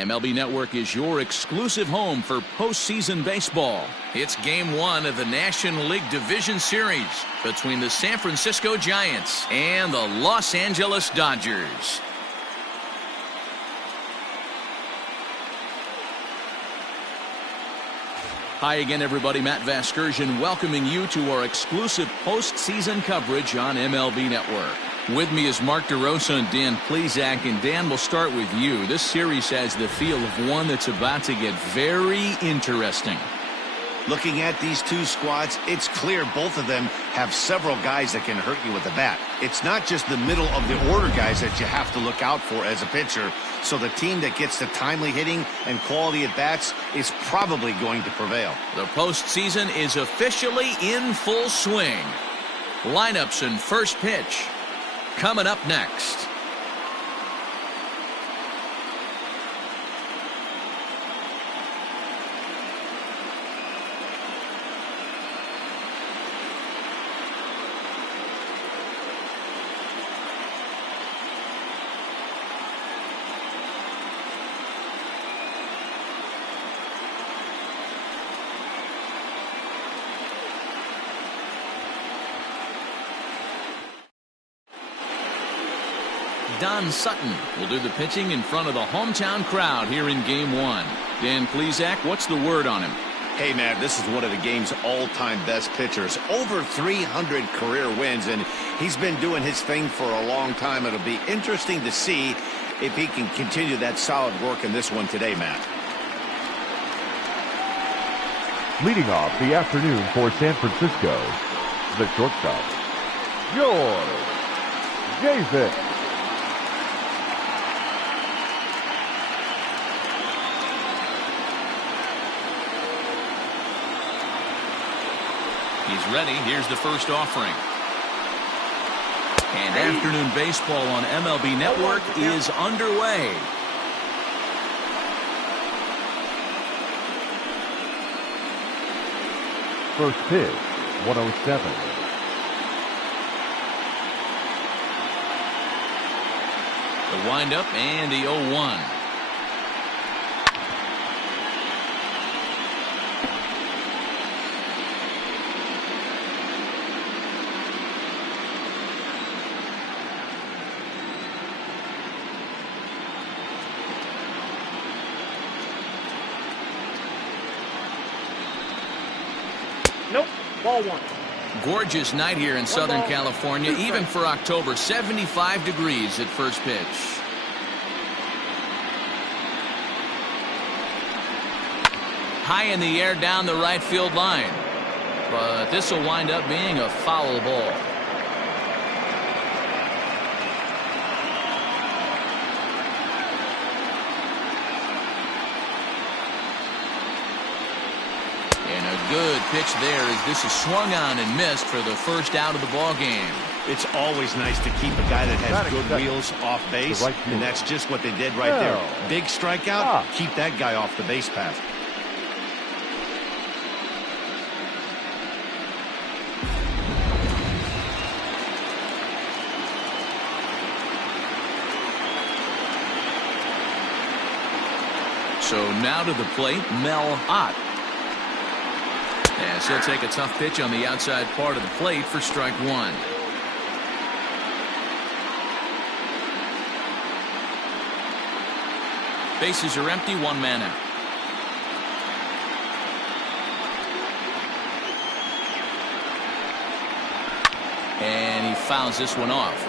MLB Network is your exclusive home for postseason baseball. It's Game 1 of the National League Division Series between the San Francisco Giants and the Los Angeles Dodgers. Hi again, everybody. Matt Vasgersian welcoming you to our exclusive postseason coverage on MLB Network. With me is Mark DeRosa and Dan Plesac. And Dan, we'll start with you. This series has the feel of one that's about to get very interesting. Looking at these two squads, it's clear both of them have several guys that can hurt you with the bat. It's not just the middle of the order guys that you have to look out for as a pitcher. So the team that gets the timely hitting and quality at bats is probably going to prevail. The postseason is officially in full swing. Lineups and first pitch coming up next. Don Sutton will do the pitching in front of the hometown crowd here in Game 1. Dan Plesac, what's the word on him? Hey, man, this is one of the game's all-time best pitchers. Over 300 career wins, and he's been doing his thing for a long time. It'll be interesting to see if he can continue that solid work in this one today, Matt. Leading off the afternoon for San Francisco, the shortstop, George Jason. He's ready. Here's the first offering. And afternoon baseball on MLB Network is underway. First pitch, 107. The windup and the 0-1. Nope, ball one. Gorgeous night here in Southern California, even for October. 75 degrees at first pitch. High in the air down the right field line. But this will wind up being a foul ball. Good pitch there as this is swung on and missed for the first out of the ball game. It's always nice to keep a guy that has good wheels off base, and that's just what they did right there. Big strikeout, keep that guy off the base path. So now to the plate, Mel Ott. As he'll take a tough pitch on the outside part of the plate for strike one. Bases are empty, one man out. And he fouls this one off.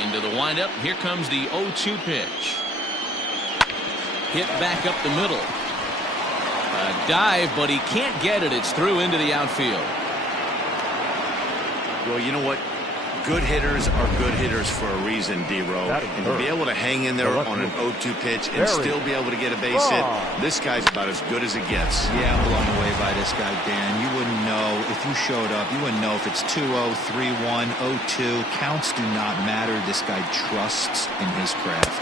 Into the windup. Here comes the 0-2 pitch. Hit back up the middle. A dive, but he can't get it. It's through into the outfield. Well, you know what? Good hitters are good hitters for a reason, D-Row. And to be able to hang in there on an 0-2 pitch and still be able to get a base hit, this guy's about as good as it gets. Yeah, I'm blown away by this guy, Dan. You wouldn't know if you showed up. You wouldn't know if it's 2-0, 3-1, 0-2. Counts do not matter. This guy trusts in his craft.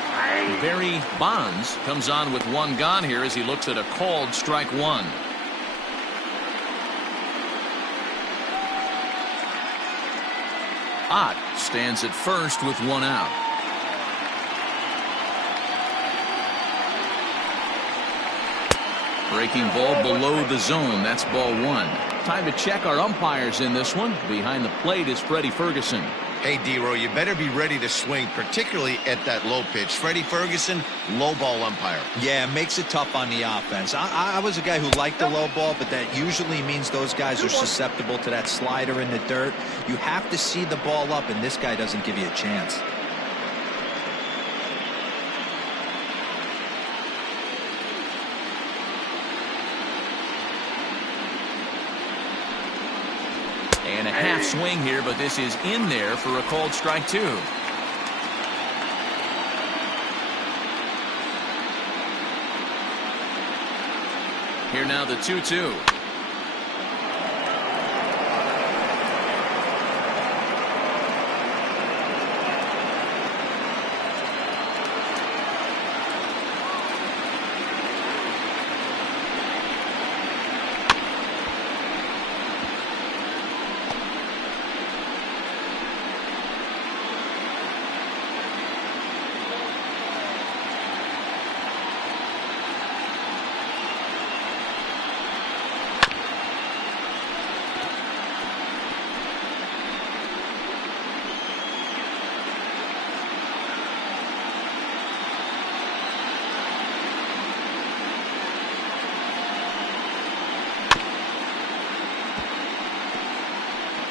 Barry Bonds comes on with one gone here as he looks at a called strike one. Ott stands at first with one out. Breaking ball below the zone. That's ball one. Time to check our umpires in this one. Behind the plate is Freddie Ferguson. Hey, D-Row, you better be ready to swing, particularly at that low pitch. Freddie Ferguson, low ball umpire. Yeah, it makes it tough on the offense. I was a guy who liked the low ball, but that usually means those guys are susceptible to that slider in the dirt. You have to see the ball up, and this guy doesn't give you a chance. And a half swing here, but this is in there for a called strike two. Here now the 2-2.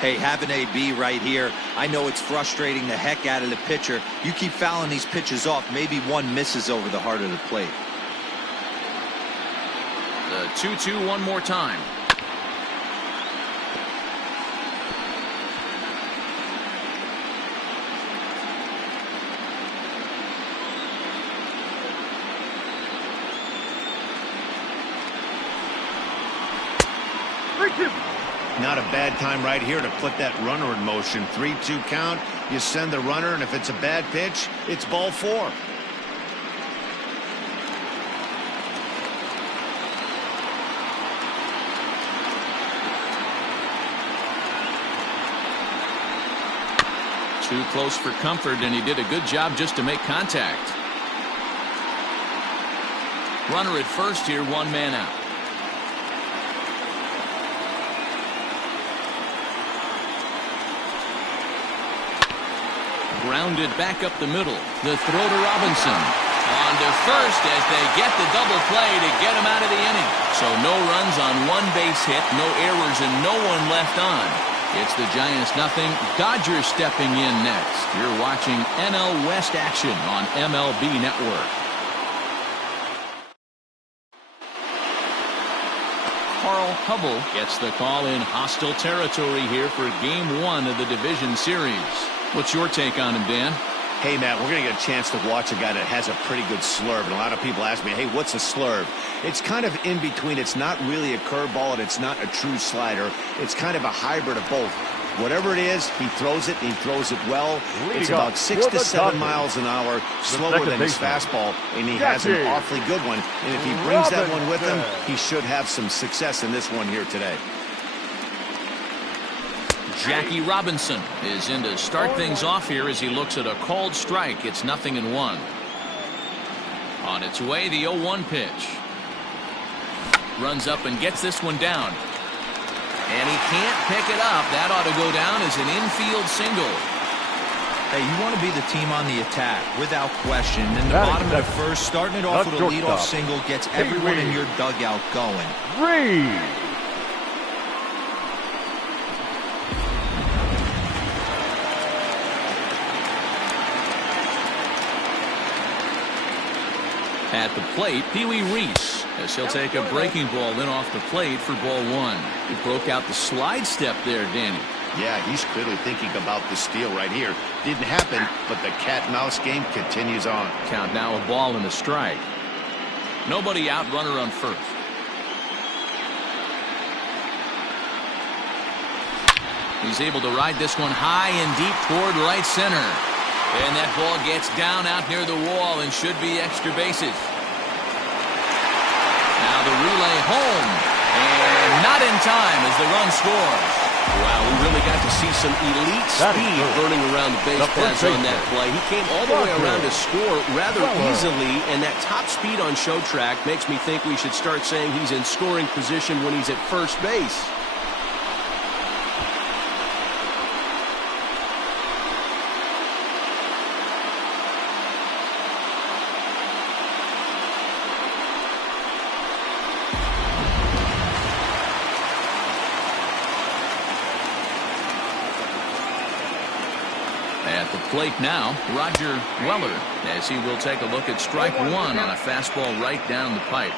Hey, have an AB right here. I know it's frustrating the heck out of the pitcher. You keep fouling these pitches off, maybe one misses over the heart of the plate. The 2-2 one more time. Not a bad time right here to put that runner in motion. 3-2 count. You send the runner, and if it's a bad pitch, it's ball four. Too close for comfort, and he did a good job just to make contact. Runner at first here, one man out. Grounded back up the middle. The throw to Robinson. On to first as they get the double play to get him out of the inning. So no runs on one base hit, no errors, and no one left on. It's the Giants nothing. Dodgers stepping in next. You're watching NL West action on MLB Network. Carl Hubble gets the call in hostile territory here for Game 1 of the division series. What's your take on him, Dan? Hey, Matt, we're going to get a chance to watch a guy that has a pretty good slurve. And a lot of people ask me, hey, what's a slurve? It's kind of in between. It's not really a curveball, and it's not a true slider. It's kind of a hybrid of both. Whatever it is, he throws it, and he throws it well. It's about 6 to 7 miles an hour, slower than his fastball, and he has an awfully good one. And if he brings that one with him, he should have some success in this one here today. Jackie Robinson is in to start things off here as he looks at a called strike. It's 0-1. On its way, the 0-1 pitch. Runs up and gets this one down. And he can't pick it up. That ought to go down as an infield single. Hey, you want to be the team on the attack, without question. In the bottom of the first, starting it off with a leadoff single gets everyone in your dugout going. At the plate, Pee Wee Reese, as he'll take a breaking ball in off the plate for ball one. He broke out the slide step there, Danny. Yeah, he's clearly thinking about the steal right here. Didn't happen, but the cat-mouse game continues on. Count now a ball and a strike. Nobody out, runner on first. He's able to ride this one high and deep toward right center. And that ball gets down out near the wall and should be extra bases. Now the relay home. And not in time as the run scores. Wow, we really got to see some elite speed burning around the base paths on that play. He came all the way around to score rather easily, and that top speed on show track makes me think we should start saying he's in scoring position when he's at first base. At the plate now, Roger Weller, as he will take a look at strike one on a fastball right down the pipe.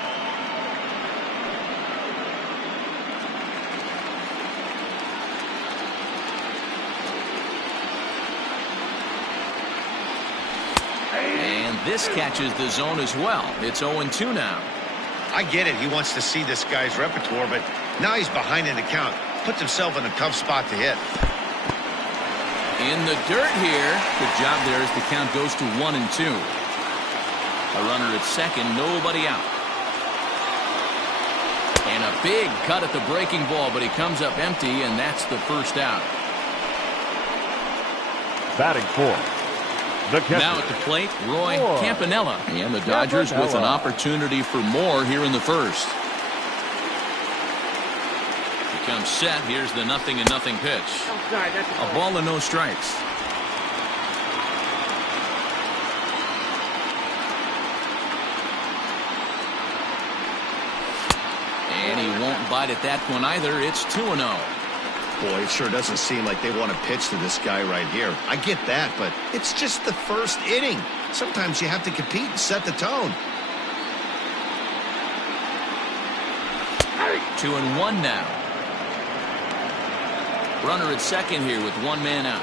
And this catches the zone as well. It's 0-2 now. I get it. He wants to see this guy's repertoire, but now he's behind in the count. Puts himself in a tough spot to hit. In the dirt here. Good job there as the count goes to 1-2. A runner at second, nobody out. And a big cut at the breaking ball, but he comes up empty, and that's the first out. Batting fourth. Now at the plate, Roy Campanella. And the Dodgers with an opportunity for more here in the first. Comes set. Here's the 0-0 pitch. A ball and no strikes. And he won't bite at that one either. It's 2-0. Boy, it sure doesn't seem like they want to pitch to this guy right here. I get that, but it's just the first inning. Sometimes you have to compete and set the tone. 2-1 now. Runner at second here with one man out.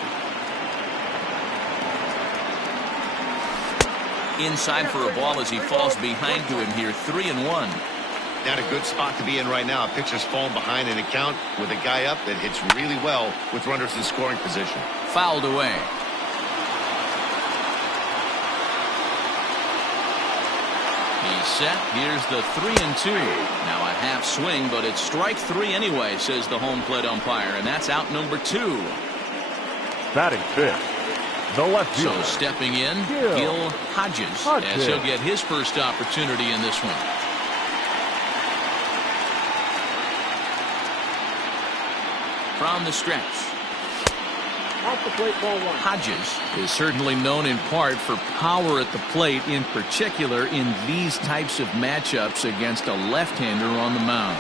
Inside for a ball as he falls behind to him here. 3-1. Not a good spot to be in right now. A pitcher's falling behind in the count with a guy up that hits really well with runners in scoring position. Fouled away. He's set. Here's the 3-2. Now a half swing, but it's strike three anyway, says the home plate umpire, and that's out number 2. Batting fifth. The left fielder. So stepping in, Gil Hodges, as he'll get his first opportunity in this one. From the stretch. Off the plate, ball one. Hodges is certainly known in part for power at the plate, in particular in these types of matchups against a left-hander on the mound.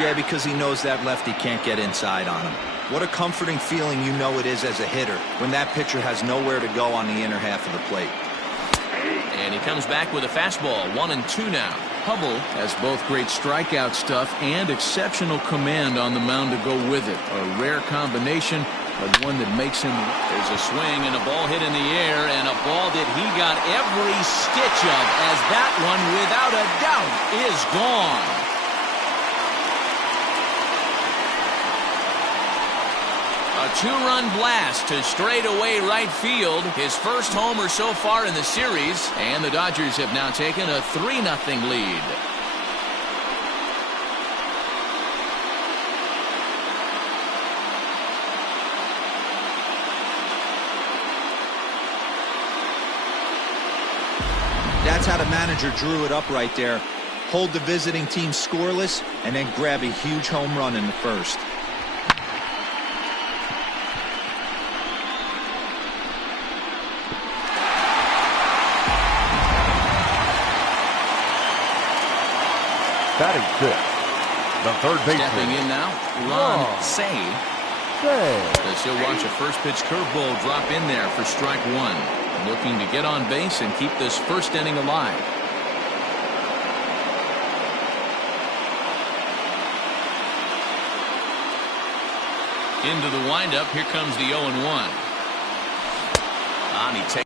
Yeah, because he knows that lefty can't get inside on him. What a comforting feeling you know it is as a hitter when that pitcher has nowhere to go on the inner half of the plate. And he comes back with a fastball. 1-2 now. Hubble has both great strikeout stuff and exceptional command on the mound to go with it. A rare combination, but one that makes him. There's a swing and a ball hit in the air, and a ball that he got every stitch of, as that one, without a doubt, is gone. A two-run blast to straightaway right field. His first homer so far in the series, and the Dodgers have now taken a 3-0 lead. That's how the manager drew it up right there. Hold the visiting team scoreless and then grab a huge home run in the first. Batting sixth. The third baseman. Stepping in now, Ron Say. As he'll watch a first pitch curveball drop in there for strike one. Looking to get on base and keep this first inning alive. Into the windup. Here comes the 0-1. On he takes.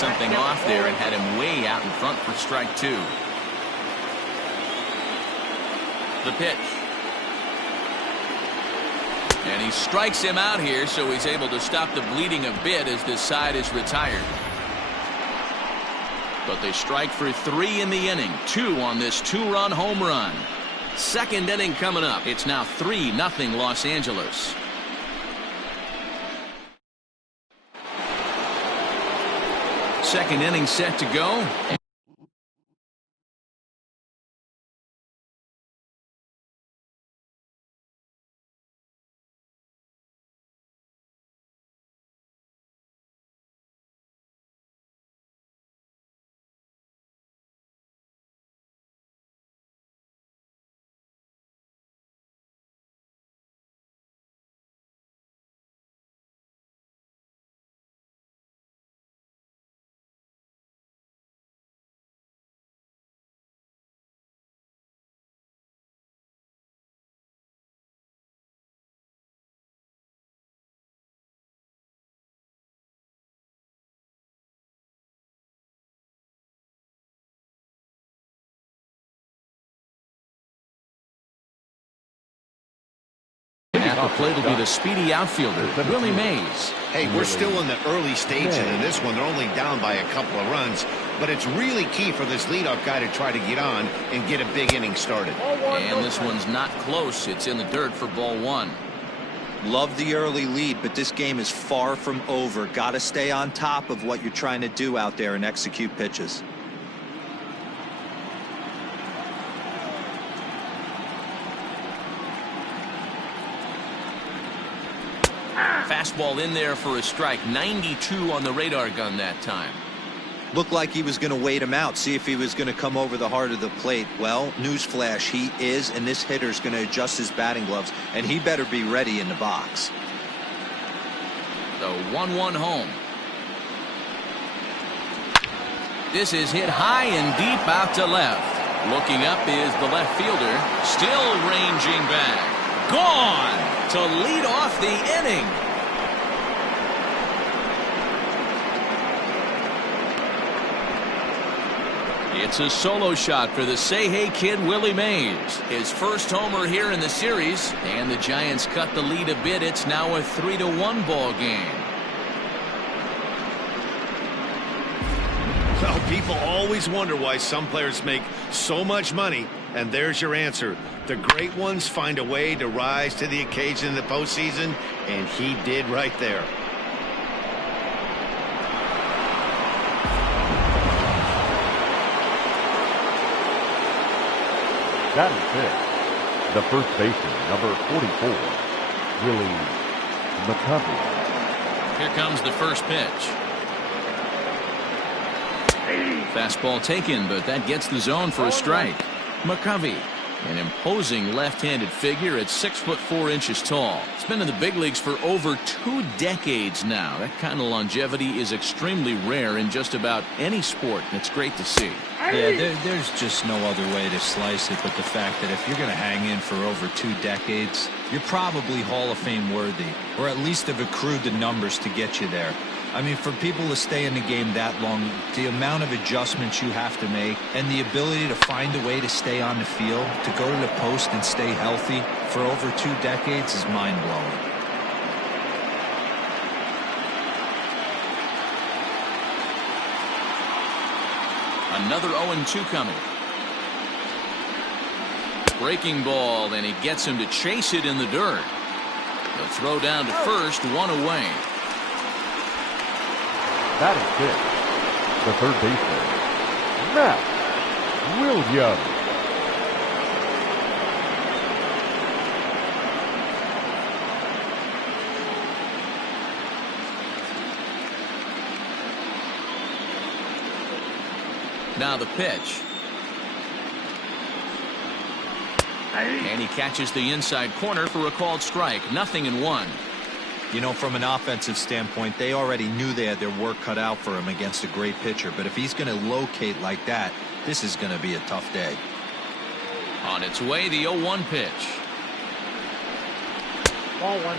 something off there and had him way out in front for strike two. The pitch. And he strikes him out here, so he's able to stop the bleeding a bit as this side is retired. But they strike for 3 in the inning. 2 on this 2-run home run. Second inning coming up. It's now 3-0 Los Angeles. Second inning set to go. At the plate will be the speedy outfielder, Willie Mays. Hey, we're still in the early stages of this one. They're only down by a couple of runs, but it's really key for this leadoff guy to try to get on and get a big inning started. And this one's not close. It's in the dirt for ball 1. Love the early lead, but this game is far from over. Got to stay on top of what you're trying to do out there and execute pitches. Fastball in there for a strike. 92 on the radar gun that time. Looked like he was going to wait him out, see if he was going to come over the heart of the plate. Well, newsflash, he is, and this hitter's going to adjust his batting gloves, and he better be ready in the box. The 1-1 home. This is hit high and deep out to left. Looking up is the left fielder. Still ranging back. Gone to lead off the inning. It's a solo shot for the say-hey kid Willie Mays. His first homer here in the series, and the Giants cut the lead a bit. It's now a 3-1 ball game. Well, people always wonder why some players make so much money, and there's your answer. The great ones find a way to rise to the occasion in the postseason, and he did right there. That is it. The first baseman, number 44, Willie McCovey. Here comes the first pitch. Fastball taken, but that gets the zone for a strike. McCovey, an imposing left-handed figure at 6'4" tall. He's been in the big leagues for over 2 decades now. That kind of longevity is extremely rare in just about any sport, and it's great to see. Yeah, there's just no other way to slice it but the fact that if you're going to hang in for over 2 decades, you're probably Hall of Fame worthy, or at least have accrued the numbers to get you there. I mean, for people to stay in the game that long, the amount of adjustments you have to make and the ability to find a way to stay on the field, to go to the post and stay healthy for over 2 decades is mind-blowing. Another 0-2 coming. Breaking ball, and he gets him to chase it in the dirt. The throw down to first, 1 away. That is it. The third baseman, Matt Williams. Now the pitch. And he catches the inside corner for a called strike. 0-1. You know, from an offensive standpoint, they already knew they had their work cut out for him against a great pitcher. But if he's going to locate like that, this is going to be a tough day. On its way, the 0-1 pitch. Ball 1.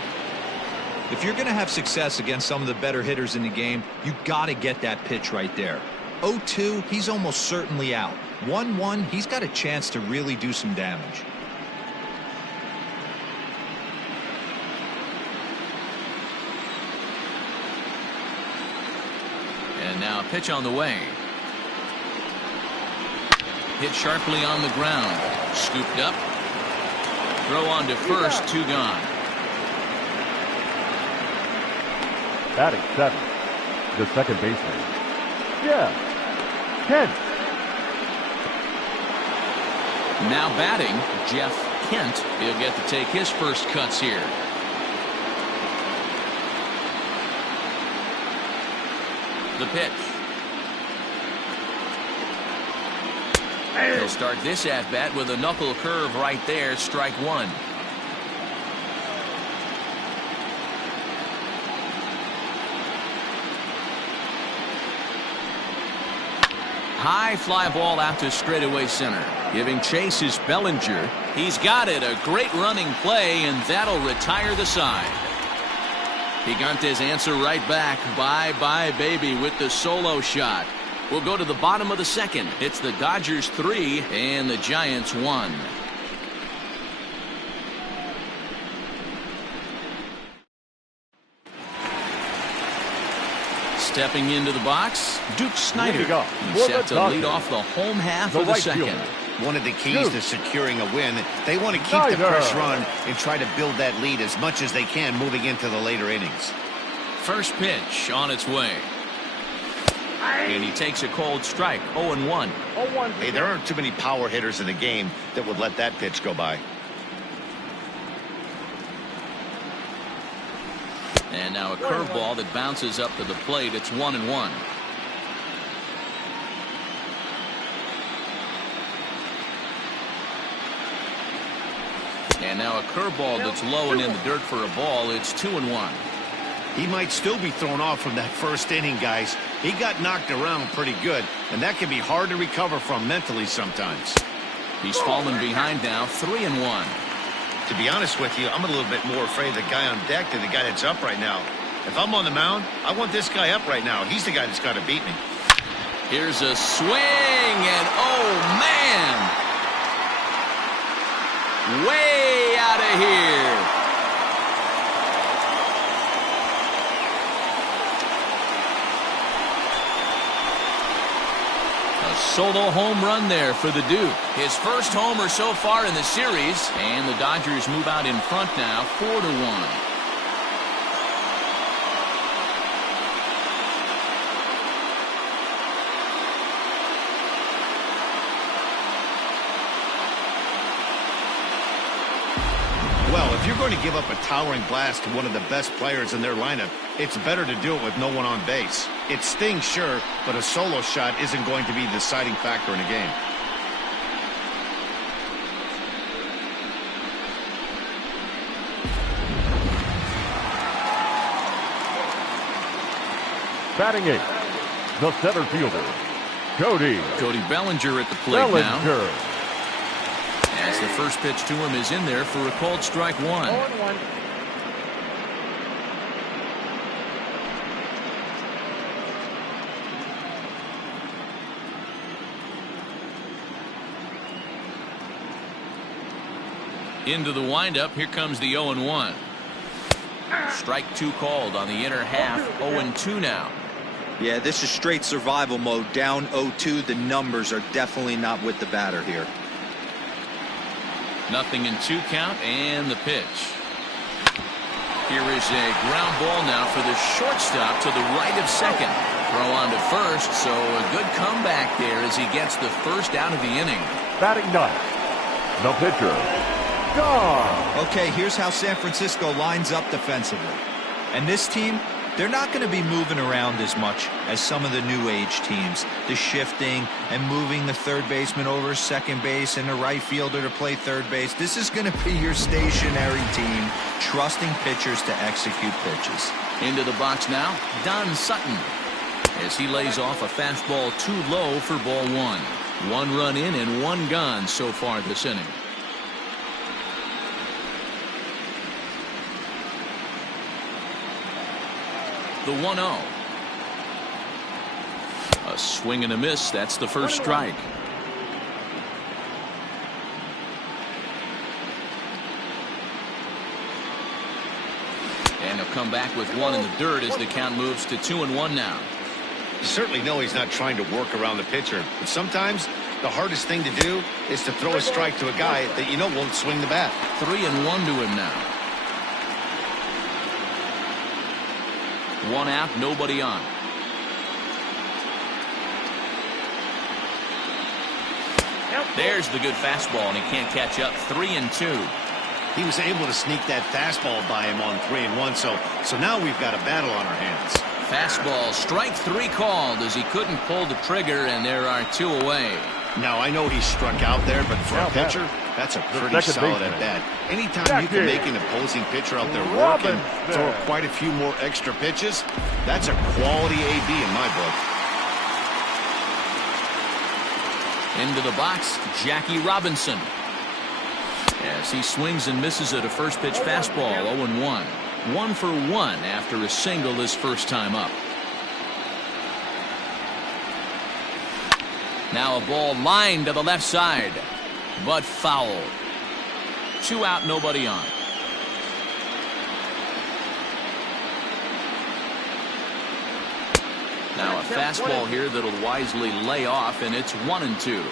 If you're going to have success against some of the better hitters in the game, you got to get that pitch right there. 0-2, he's almost certainly out. 1-1, he's got a chance to really do some damage. And now a pitch on the way. Hit sharply on the ground. Scooped up. Throw on to first, 2 gone. Batting 7, the second baseman, Jeff Kent. Now batting, Jeff Kent. He'll get to take his first cuts here. The pitch. He'll start this at-bat with a knuckle curve right there, strike 1. High fly ball out to straightaway center. Giving chase is Bellinger. He's got it. A great running play, and that'll retire the side. Gigantes answer right back. Bye-bye, baby, with the solo shot. We'll go to the bottom of the second. It's the Dodgers 3 and the Giants 1. Stepping into the box, Duke Snyder. He's set to lead off the home half of the second. One of the keys to securing a win, they want to keep the fresh run and try to build that lead as much as they can moving into the later innings. First pitch on its way. And he takes a cold strike, 0-1. Hey, there aren't too many power hitters in the game that would let that pitch go by. And now a curveball that bounces up to the plate. It's 1-1. And now a curveball that's low and in the dirt for a ball. It's 2-1. He might still be thrown off from that first inning, guys. He got knocked around pretty good, and that can be hard to recover from mentally sometimes. He's fallen behind now, 3-1. To be honest with you, I'm a little bit more afraid of the guy on deck than the guy that's up right now. If I'm on the mound, I want this guy up right now. He's the guy that's got to beat me. Here's a swing, and oh, man! Way out of here. A solo home run there for the Duke. His first homer so far in the series, and the Dodgers move out in front now, 4-1. Well, if you're going to give up a towering blast to one of the best players in their lineup, it's better to do it with no one on base. It stings, sure, but a solo shot isn't going to be the deciding factor in a game. Batting 8, the center fielder, Cody Bellinger at the plate now. Bellinger. As the first pitch to him is in there for a called strike 1. 0-1. Into the windup, here comes the 0-1. Strike 2 called on the inner half, 0-2 now. Yeah, this is straight survival mode. Down 0-2, the numbers are definitely not with the batter here. 0-2 count, and the pitch. Here is a ground ball now for the shortstop to the right of second. Throw on to first, so a good comeback there as he gets the first out of the inning. Batting 9, the pitcher, Gone. Okay, here's how San Francisco lines up defensively. And this team, they're not going to be moving around as much as some of the new age teams. The shifting and moving the third baseman over second base and the right fielder to play third base. This is going to be your stationary team, trusting pitchers to execute pitches. Into the box now, Don Sutton, as he lays off a fastball too low for ball 1. 1 run in and 1 gone so far this inning. The 1-0. A swing and a miss. That's the first strike. And he'll come back with one in the dirt as the count moves to 2-1 now. You certainly know he's not trying to work around the pitcher, but sometimes the hardest thing to do is to throw a strike to a guy that you know won't swing the bat. 3-1 to him now. One out, nobody on. There's the good fastball, and he can't catch up. 3-2. He was able to sneak that fastball by him on 3-1, so now we've got a battle on our hands. Fastball, strike 3 called as he couldn't pull the trigger, and there are 2 away. Now, I know he struck out there, but for a pitcher, that's a pretty solid at bat. Anytime you can make an opposing pitcher out there work and throw quite a few more extra pitches, that's a quality AB in my book. Into the box, Jackie Robinson. As he swings and misses at a first pitch fastball, 0-1. 1 for 1 after a single his first time up. Now a ball lined to the left side, but foul. 2 out, nobody on. Now a fastball here that'll wisely lay off, and it's 1-2.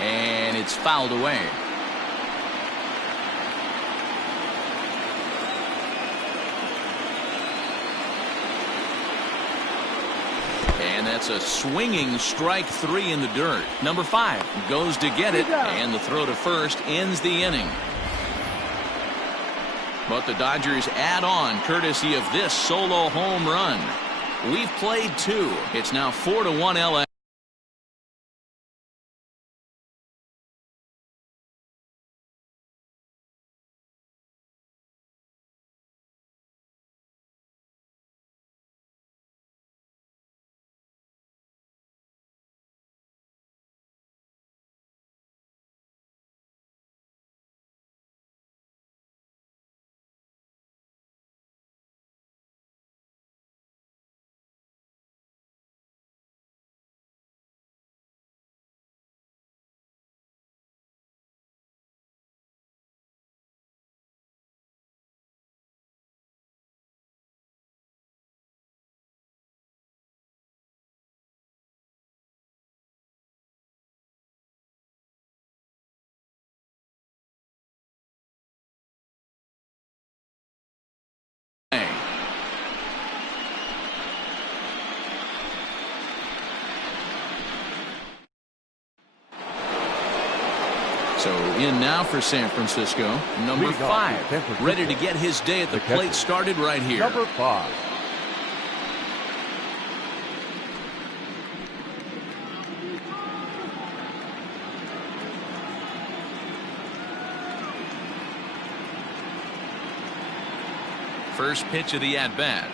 And it's fouled away. And that's a swinging strike 3 in the dirt. Number 5 goes to get it, and the throw to first ends the inning. But the Dodgers add on courtesy of this solo home run. We've played 2. It's now 4-1 LA. So in now for San Francisco, number 5, ready to get his day at the plate started right here. Number 5. First pitch of the at-bat.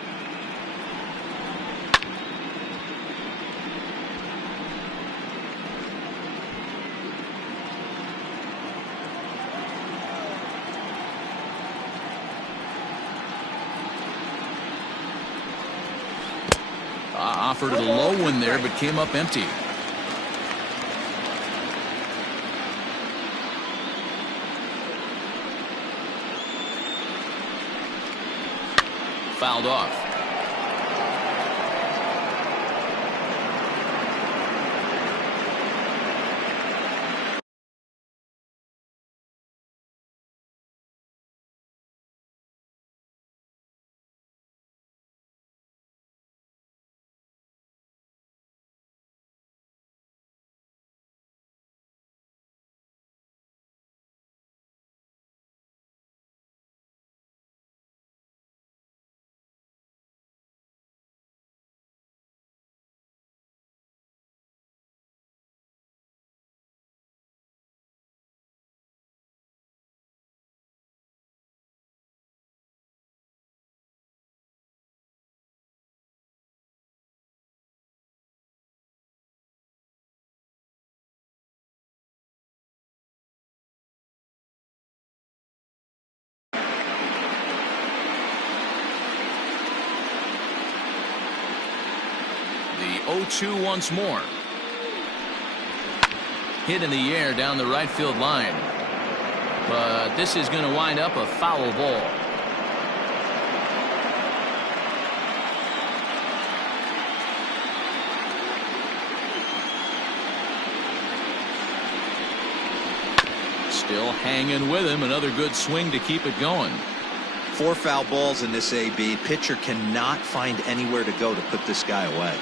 Offered a low one there, but came up empty. Fouled off. 0-2 once more. Hit in the air down the right field line. But this is going to wind up a foul ball. Still hanging with him. Another good swing to keep it going. 4 foul balls in this AB. Pitcher cannot find anywhere to go to put this guy away.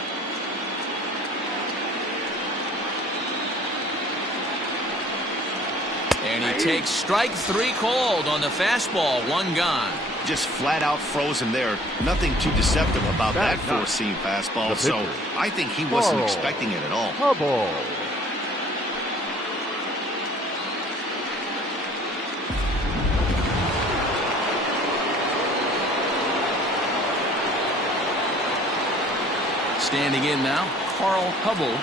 And he takes strike 3 called on the fastball. 1 gone. Just flat out froze him there. Nothing too deceptive about that four-seam fastball. So I think he wasn't expecting it at all. Double. Standing in now, Carl Hubble.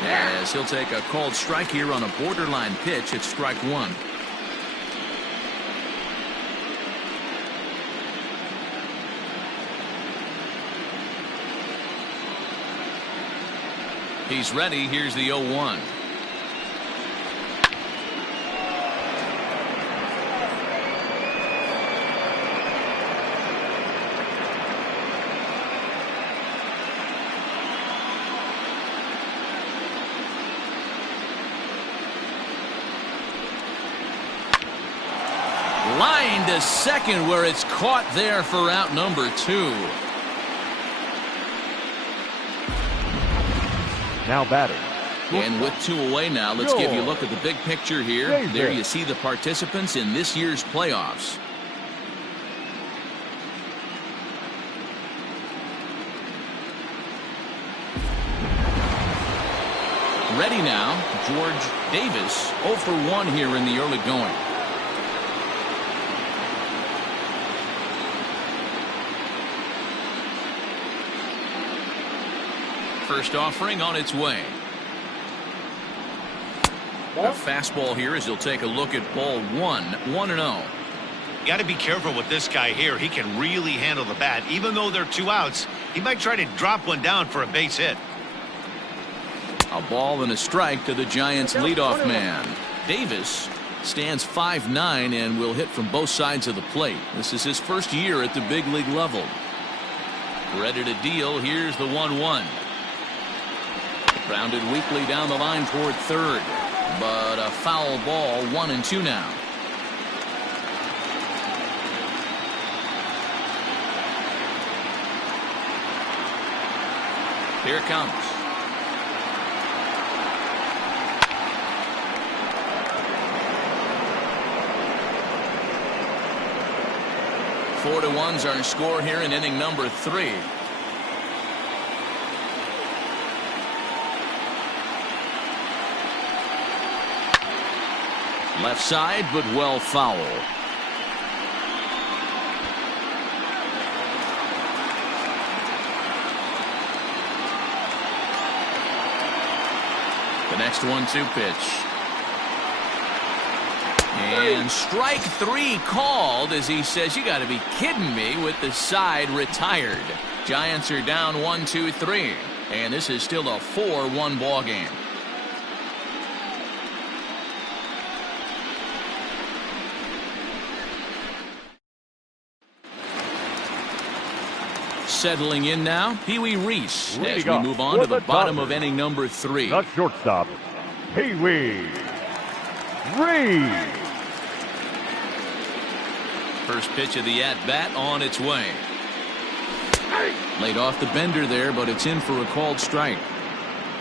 As he'll take a called strike here on a borderline pitch at strike 1. He's ready. Here's the 0-1. Line to second where it's caught there for out number 2. Now batting. And with 2 away now, let's give you a look at the big picture here. There you see the participants in this year's playoffs. Ready now, George Davis, 0 for 1 here in the early going. First offering on its way. A fastball here as he'll take a look at ball 1, 1-0. Got to be careful with this guy here. He can really handle the bat. Even though they're 2 outs, he might try to drop one down for a base hit. A ball and a strike to the Giants leadoff man. Davis stands 5'9" and will hit from both sides of the plate. This is his first year at the big league level. Ready to deal. Here's the 1-1. Grounded weakly down the line toward third, but a foul ball. 1-2 now. Here it comes. Four to 1's our score here in inning number 3. Left side, but well foul. The next 1-2 pitch. And strike 3 called as he says, you got to be kidding me, with the side retired. Giants are down 1-2-3. And this is still a 4-1 ball game. Settling in now, Pee Wee Reese as we move on to the bottom of inning number 3. The shortstop, Pee Wee Reese. First pitch of the at-bat on its way. Laid off the bender there, but it's in for a called strike.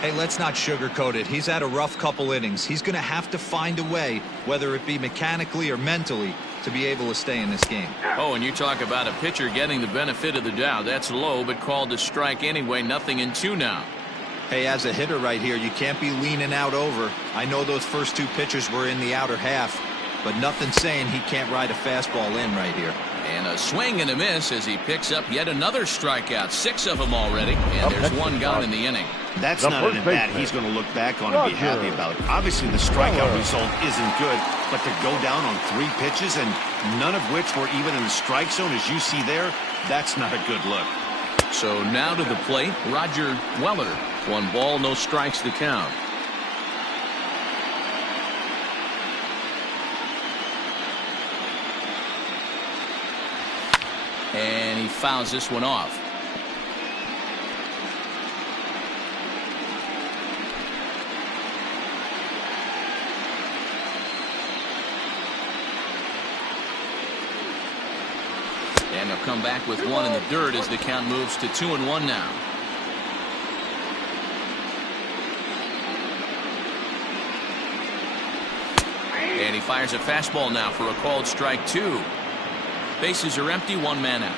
Hey, let's not sugarcoat it. He's had a rough couple innings. He's going to have to find a way, whether it be mechanically or mentally, to be able to stay in this game. Oh, and you talk about a pitcher getting the benefit of the doubt. That's low, but called a strike anyway. 0-2 now. Hey, as a hitter right here, you can't be leaning out over. I know those first 2 pitches were in the outer half, but nothing saying he can't ride a fastball in right here. And a swing and a miss as he picks up yet another strikeout. 6 of them already, and there's 1 gone in the inning. That's not an at-bat he's going to look back on and be happy about. Obviously, the strikeout result isn't good, but to go down on 3 pitches and none of which were even in the strike zone, as you see there, that's not a good look. So now to the plate, Roger Weller. 1 ball, no strikes to count. And he fouls this one off. And he'll come back with 1 in the dirt as the count moves to 2-1 now. And he fires a fastball now for a called strike 2. Bases are empty, 1 man out.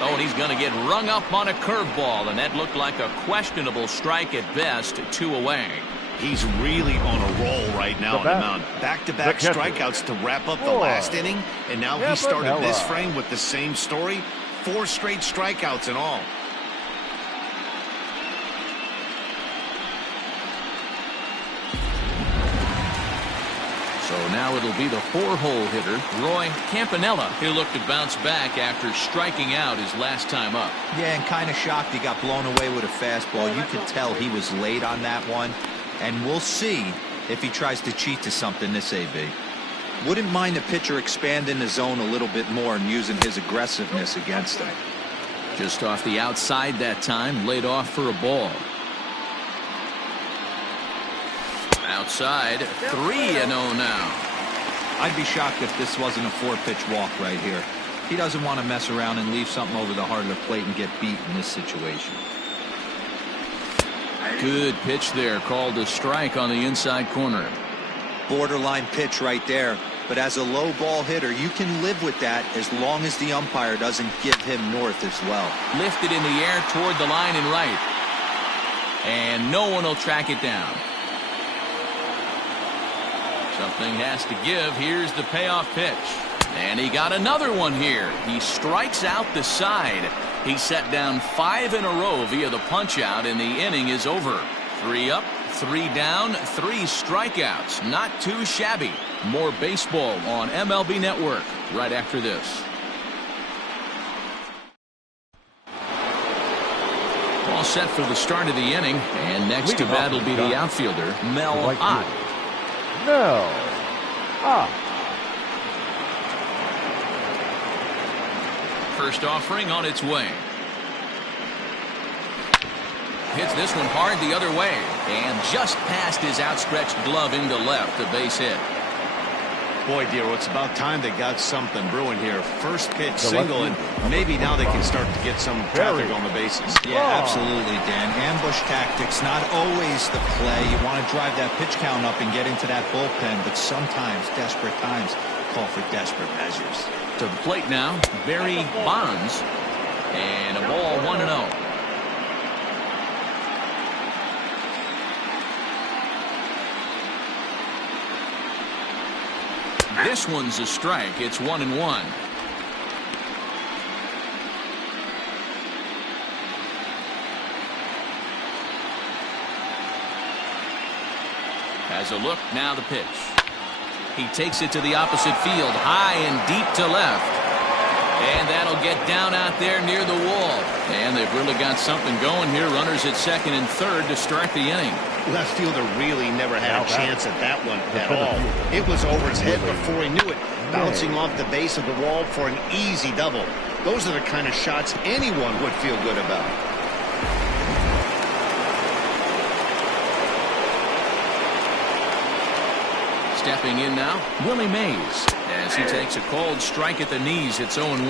Oh, and he's going to get rung up on a curveball, and that looked like a questionable strike at best. 2 away. He's really on a roll right now on the mound. Back-to-back strikeouts to wrap up the last inning, and now he started this frame with the same story. 4 straight strikeouts in all. So now it'll be the 4-hole hitter, Roy Campanella. He'll look to bounce back after striking out his last time up. Yeah, and kind of shocked he got blown away with a fastball. You could tell he was late on that one. And we'll see if he tries to cheat to something this AB. Wouldn't mind the pitcher expanding the zone a little bit more and using his aggressiveness against him. Just off the outside that time, laid off for a ball. Outside, 3-0 now. I'd be shocked if this wasn't a 4-pitch walk right here. He doesn't want to mess around and leave something over the heart of the plate and get beat in this situation. Good pitch there, called a strike on the inside corner. Borderline pitch right there, but as a low ball hitter, you can live with that as long as the umpire doesn't give him north as well. Lifted in the air toward the line and right. And no one will track it down. Something has to give. Here's the payoff pitch. And he got another one here. He strikes out the side. He set down 5 in a row via the punch out, and the inning is over. 3 up, 3 down, 3 strikeouts. Not too shabby. More baseball on MLB Network right after this. All set for the start of the inning, and next to bat will be the outfielder, Mel Ott. Mel Ott. First offering on its way. Hits this one hard the other way, and just past his outstretched glove into left, a base hit. Boy, dear, it's about time they got something brewing here. First pitch single, and maybe now they can start to get some traffic on the bases. Yeah, absolutely, Dan. Ambush tactics, not always the play. You want to drive that pitch count up and get into that bullpen, but sometimes desperate times call for desperate measures. To the plate now, Barry Bonds, and a ball 1-0. This one's a strike. It's 1-1. Has a look, now the pitch. He takes it to the opposite field, high and deep to left. And that'll get down out there near the wall. And they've really got something going here. Runners at second and third to start the inning. Left fielder really never had a chance at that one at all. It was over his head before he knew it, bouncing off the base of the wall for an easy double. Those are the kind of shots anyone would feel good about. Stepping in now, Willie Mays, as he takes a called strike at the knees. It's 0-1.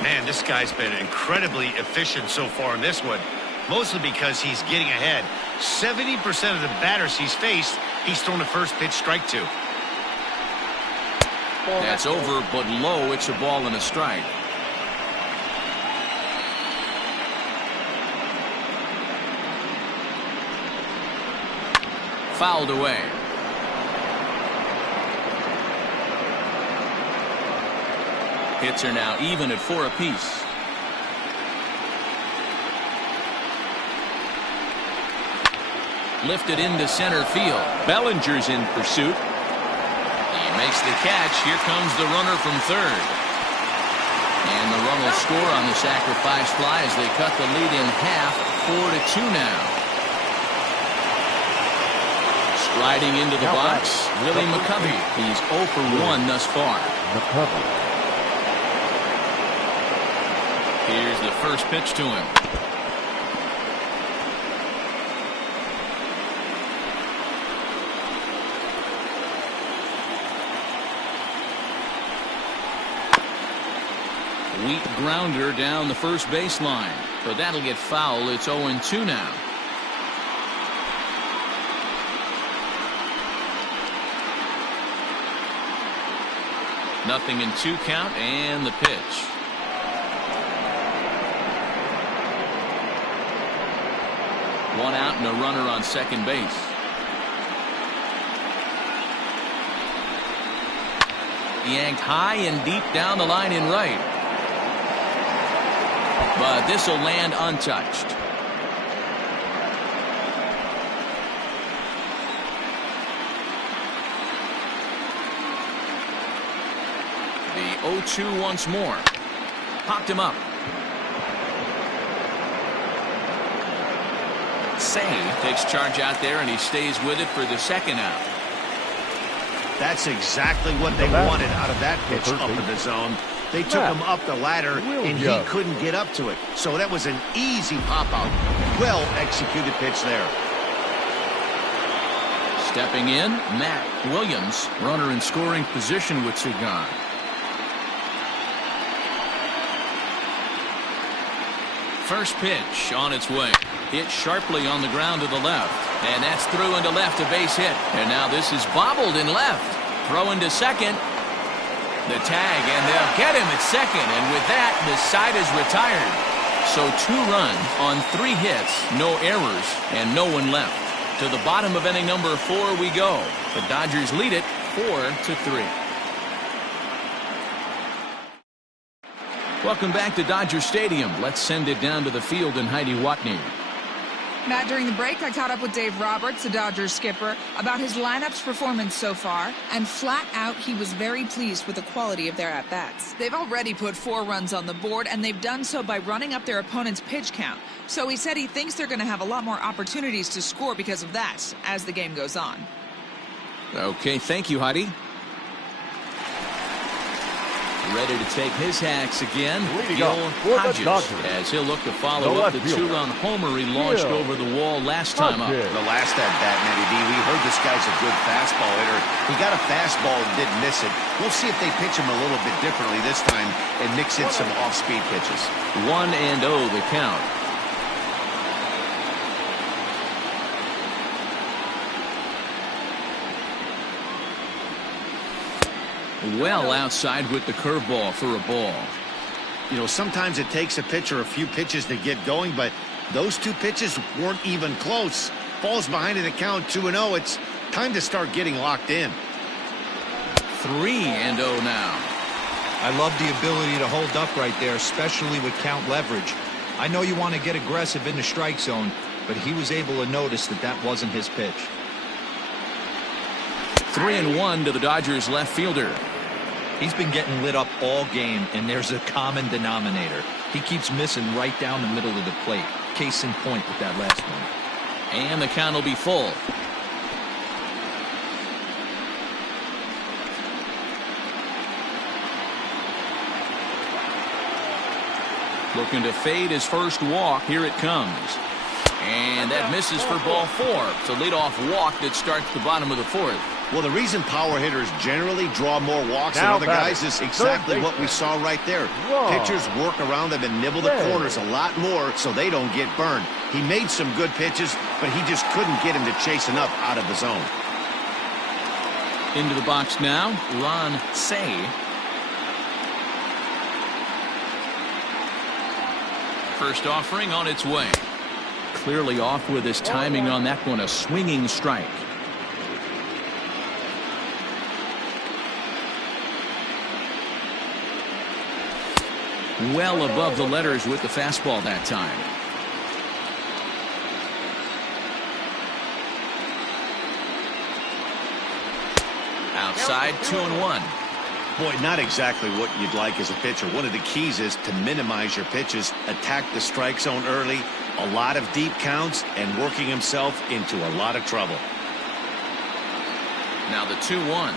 Man, this guy's been incredibly efficient so far in this one, mostly because he's getting ahead. 70% of the batters he's faced, he's thrown a first pitch strike to. That's over, but low. It's a ball and a strike. Fouled away. Hits are now even at 4 apiece. Lifted into center field. Bellinger's in pursuit. He Makes the catch. Here comes the runner from third. And the run will score on the sacrifice fly as they cut the lead in half, 4-2 now. Striding into the box, Willie McCovey. He's 0 for 1 thus far. Here's the first pitch to him. Weak grounder down the first baseline, but that'll get foul. It's 0-2 now. Nothing in 2 count, and the pitch. One out and a runner on second base. Yanked high and deep down the line in right. But this will land untouched. The 0-2 once more. Popped him up. Say takes charge out there, and he stays with it for the second out. That's exactly what they wanted out of that pitch up in the zone. They took him up the ladder, and he couldn't get up to it. So that was an easy pop-out. Well-executed pitch there. Stepping in, Matt Williams, runner in scoring position with two gone. First pitch on its way. Hit sharply on the ground to the left. And that's through into left, a base hit. And now this is bobbled in left. Throw into second. The tag, and they'll get him at second. And with that, the side is retired. So 2 runs on 3 hits, no errors, and no one left. To the bottom of inning number 4 we go. The Dodgers lead it 4-3. Welcome back to Dodger Stadium. Let's send it down to the field and Heidi Watney. Matt, during the break, I caught up with Dave Roberts, the Dodgers skipper, about his lineup's performance so far, and flat out, he was very pleased with the quality of their at-bats. They've already put 4 runs on the board, and they've done so by running up their opponent's pitch count. So he said he thinks they're going to have a lot more opportunities to score because of that as the game goes on. Okay, thank you, Heidi. Ready to take his hacks again, Gil Hodges, as he'll look to follow up the 2-run homer he launched over the wall last time up. The last at-bat, Matty D, we heard this guy's a good fastball hitter. He got a fastball and didn't miss it. We'll see if they pitch him a little bit differently this time and mix in some off-speed pitches. 1-0 the count. Well outside with the curveball for a ball. You know, sometimes it takes a pitcher a few pitches to get going, but those 2 pitches weren't even close. Falls behind in the count 2-0. It's time to start getting locked in. 3-0 now. I love the ability to hold up right there, especially with count leverage. I know you want to get aggressive in the strike zone, but he was able to notice that that wasn't his pitch. 3-1 to the Dodgers left fielder. He's been getting lit up all game, and there's a common denominator. He keeps missing right down the middle of the plate. Case in point with that last one. And the count will be full. Looking to fade his first walk. Here it comes. And that misses for ball 4. It's a leadoff walk that starts the bottom of the 4th. Well, the reason power hitters generally draw more walks than other guys is exactly what we saw right there. Pitchers work around them and nibble the corners a lot more so they don't get burned. He made some good pitches, but he just couldn't get him to chase enough out of the zone. Into the box now, Ron Say. First offering on its way. Clearly off with his timing on that one, a swinging strike. Well above the letters with the fastball that time. side 2-1. Boy, not exactly what you'd like as a pitcher. One of the keys is to minimize your pitches, attack the strike zone early, a lot of deep counts, and working himself into a lot of trouble. Now the 2-1.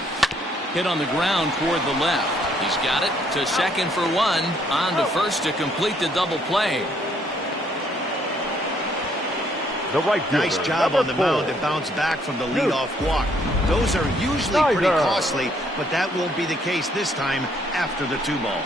Hit on the ground toward the left. He's got it to second for one. On to first to complete the double play. The right fielder, nice job on the mound to bounce back from the leadoff walk. Those are usually pretty costly, but that won't be the case this time after the 2-ball.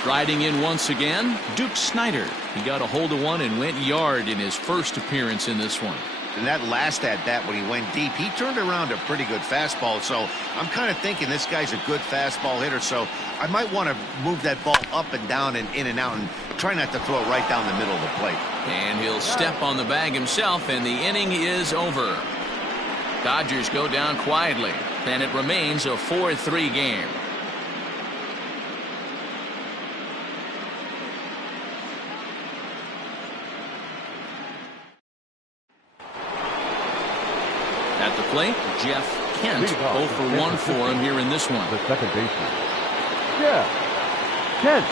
Striding in once again, Duke Snider. He got a hold of one and went yard in his first appearance in this one. And that last at-bat when he went deep, he turned around a pretty good fastball. So I'm kind of thinking this guy's a good fastball hitter. So I might want to move that ball up and down and in and out and try not to throw it right down the middle of the plate. And he'll step on the bag himself, and the inning is over. Dodgers go down quietly, and it remains a 4-3 game. At the plate, Jeff Kent, 0 for 1 for him here in this one. The second baseman, Jeff Kent.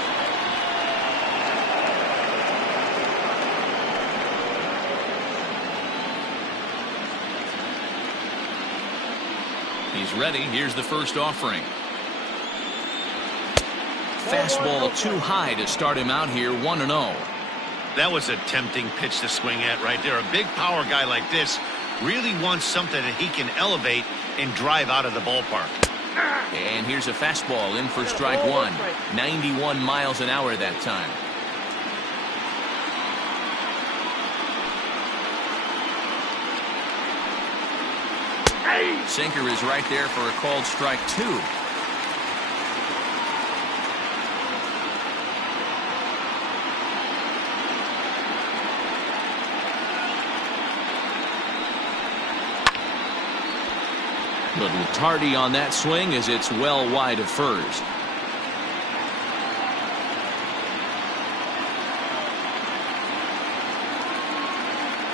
He's ready. Here's the first offering. Fastball too high to start him out here, 1-0. That was a tempting pitch to swing at right there. A big power guy like this really wants something that he can elevate and drive out of the ballpark. And here's a fastball in for strike one. 91 miles an hour that time. Sinker is right there for a called strike 2. Little tardy on that swing as it's well wide of first.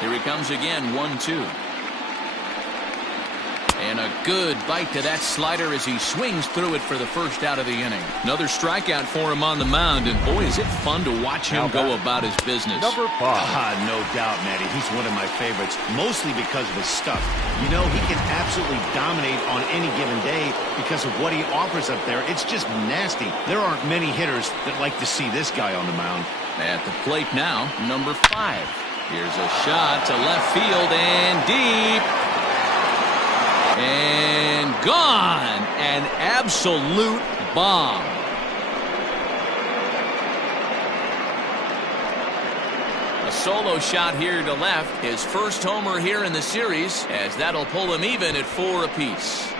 Here he comes again, 1-2. And a good bite to that slider as he swings through it for the first out of the inning. Another strikeout for him on the mound, and boy, is it fun to watch him go about his business. Number 5. No doubt, Matty. He's one of my favorites, mostly because of his stuff. You know, he can absolutely dominate on any given day because of what he offers up there. It's just nasty. There aren't many hitters that like to see this guy on the mound. At the plate now, number 5. Here's a shot to left field and deep. And gone. An absolute bomb. A solo shot here to left. His first homer here in the series, as that'll pull him even at 4 apiece.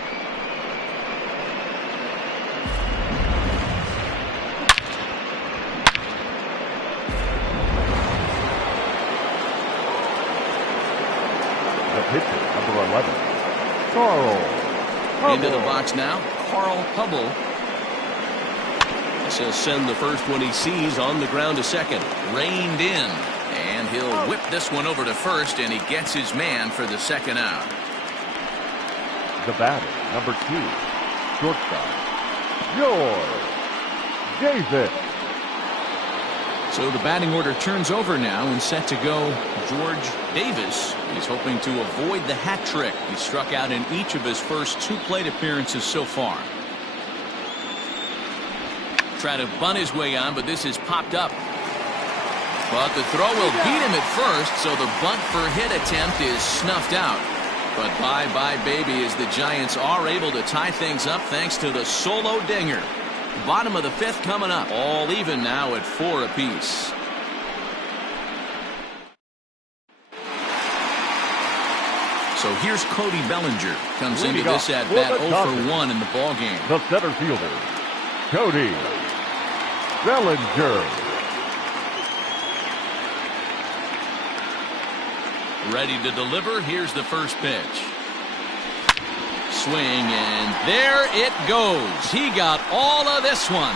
The pitcher, number 11. Carl Hubble. Into the box now, Carl Hubble. He'll send the first one he sees on the ground to second. Reined in. And he'll whip this one over to first, and he gets his man for the second out. The batter, number 2. Shortstop, George Davis. So the batting order turns over now and set to go George Davis. He's hoping to avoid the hat trick. He struck out in each of his first 2 plate appearances so far. Try to bunt his way on, but this is popped up. But the throw will beat him at first, so the bunt for hit attempt is snuffed out. But bye-bye, baby, as the Giants are able to tie things up thanks to the solo dinger. Bottom of the 5th coming up. All even now at 4 apiece. So here's Cody Bellinger. Comes into this at-bat 0 for 1 in the ballgame. The center fielder, Cody Bellinger. Ready to deliver. Here's the first pitch. Swing, and there it goes. He got all of this one.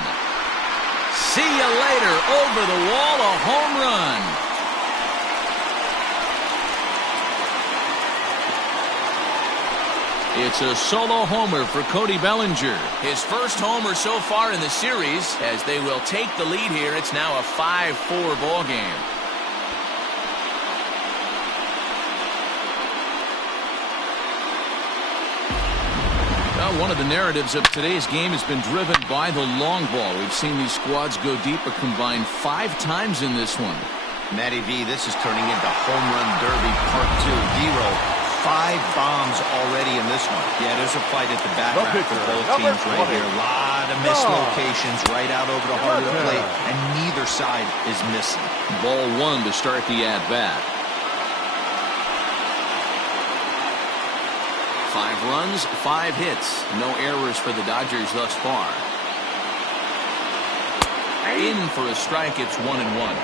See you later. Over the wall, a home run. It's a solo homer for Cody Bellinger. His first homer so far in the series, as they will take the lead here. It's now a 5-4 ball game. Well, one of the narratives of today's game has been driven by the long ball. We've seen these squads go deep a combined 5 times in this one. Matty V, this is turning into Home Run Derby Part 2. Zero. 5 bombs already in this one. Yeah, there's a fight at the bat rack for both teams right here. A lot of missed locations right out over the heart of the plate, and neither side is missing. Ball 1 to start the at-bat. 5 runs, 5 hits. No errors for the Dodgers thus far. In for a strike, it's 1-1.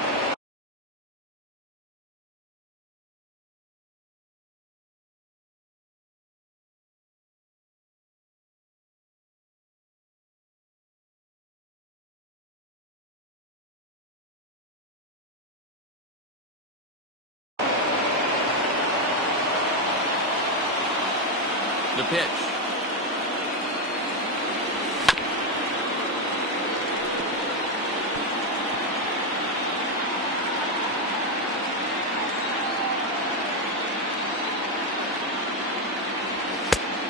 The pitch.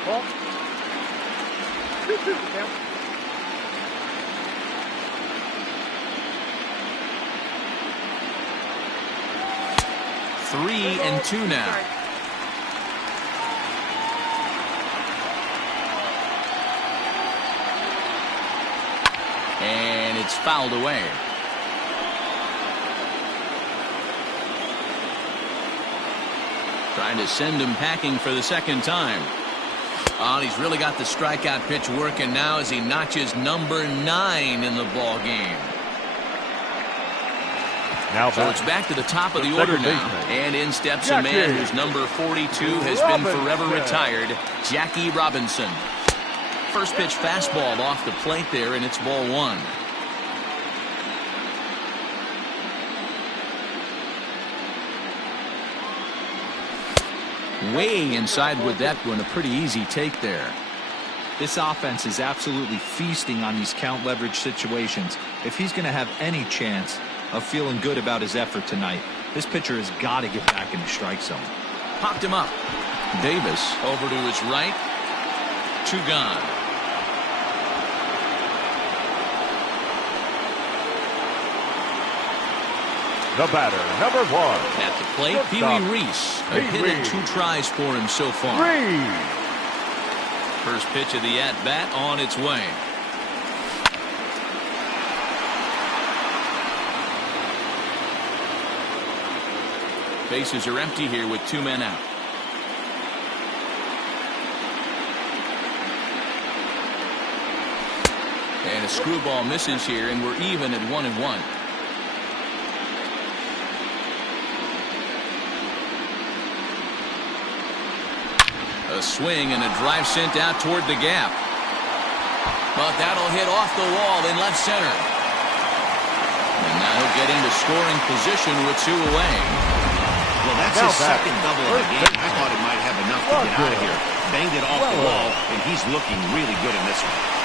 Ball. 2-2 count. Three and 2 now. And it's fouled away. Trying to send him packing for the second time. Oh, he's really got the strikeout pitch working now as he notches number 9 in the ball game. Now so it's back to the top of the order now. And in steps a man whose number 42 has been forever retired, Jackie Robinson. First pitch fastball off the plate there, and it's ball 1. Way inside with that one, a pretty easy take there. This offense is absolutely feasting on these count leverage situations. If he's going to have any chance of feeling good about his effort tonight, this pitcher has got to get back in the strike zone. Popped him up. Davis over to his right. 2 gone. The batter, number 1. At the plate, Pee Wee Reese. A hit and 2 tries for him so far. First pitch of the at-bat on its way. Bases are empty here with 2 men out. And a screwball misses here, and we're even at 1-1. A swing and a drive sent out toward the gap. But that'll hit off the wall in left center. And now he'll get into scoring position with 2 away. Well, that's his second double of the game. I thought he might have enough to get out of here. Banged it off the wall, and he's looking really good in this one.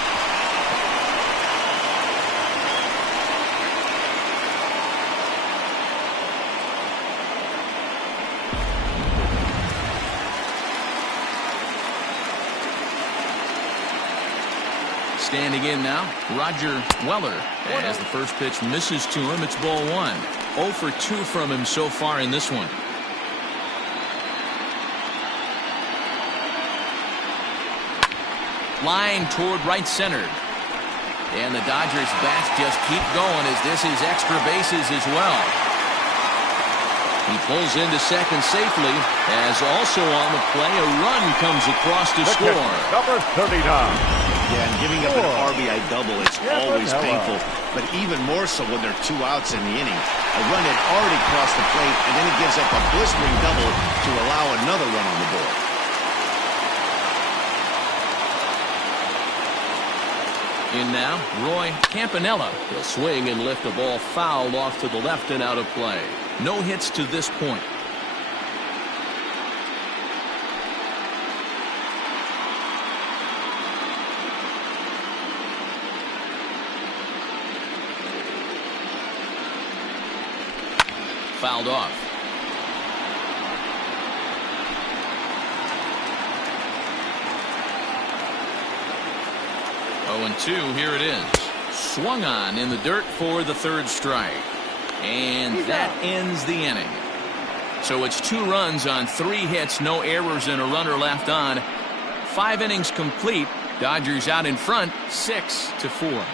Standing in now, Roger Weller. As the first pitch misses to him, it's ball 1. 0 for 2 from him so far in this one. Line toward right center. And the Dodgers bats just keep going as this is extra bases as well. He pulls into second safely, as also on the play, a run comes across to score. Number 39. Yeah, and giving up an RBI double is always painful, but even more so when there are 2 outs in the inning. A run had already crossed the plate, and then he gives up a blistering double to allow another run on the board. In now, Roy Campanella. He'll swing and lift the ball foul off to the left and out of play. No hits to this point. fouled off. 0-2, here it is. Swung on in the dirt for the third strike. And that ends the inning. So it's 2 runs on 3 hits, no errors, and a runner left on. 5 innings complete. Dodgers out in front, 6-4.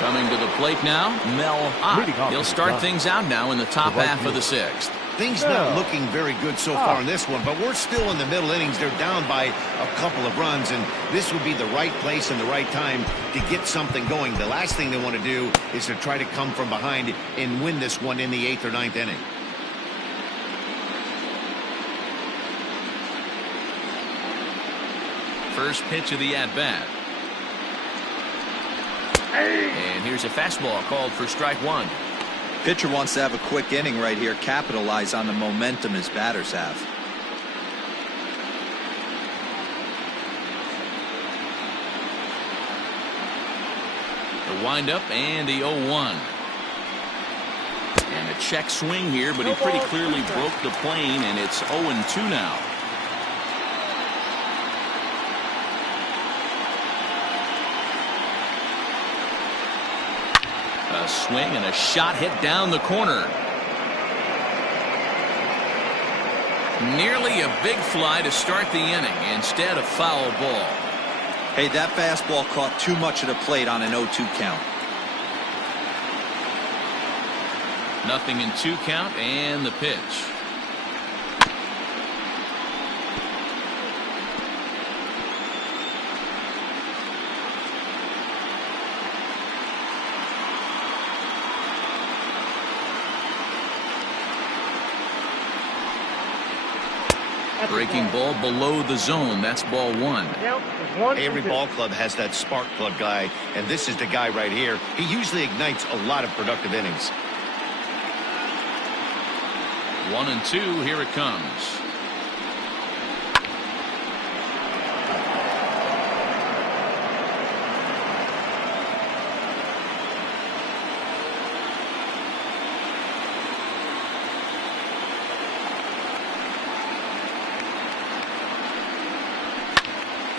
Coming to the plate now, Mel Ott. He'll start things out now in the top half of the 6th. Things not looking very good so far in this one, but we're still in the middle innings. They're down by a couple of runs, and this would be the right place and the right time to get something going. The last thing they want to do is to try to come from behind and win this one in the 8th or 9th inning. First pitch of the at-bat. And here's a fastball called for strike 1. Pitcher wants to have a quick inning right here, capitalize on the momentum his batters have. The windup and the 0-1. And a check swing here, but he pretty clearly broke the plane, and it's 0-2 now. A swing and a shot hit down the corner. Nearly a big fly to start the inning. Instead, a foul ball. Hey, that fastball caught too much of the plate on an 0-2 count. 0-2 count and the pitch. Breaking ball below the zone. That's ball 1. Every ball club has that spark plug guy, and this is the guy right here. He usually ignites a lot of productive innings. 1-2. Here it comes.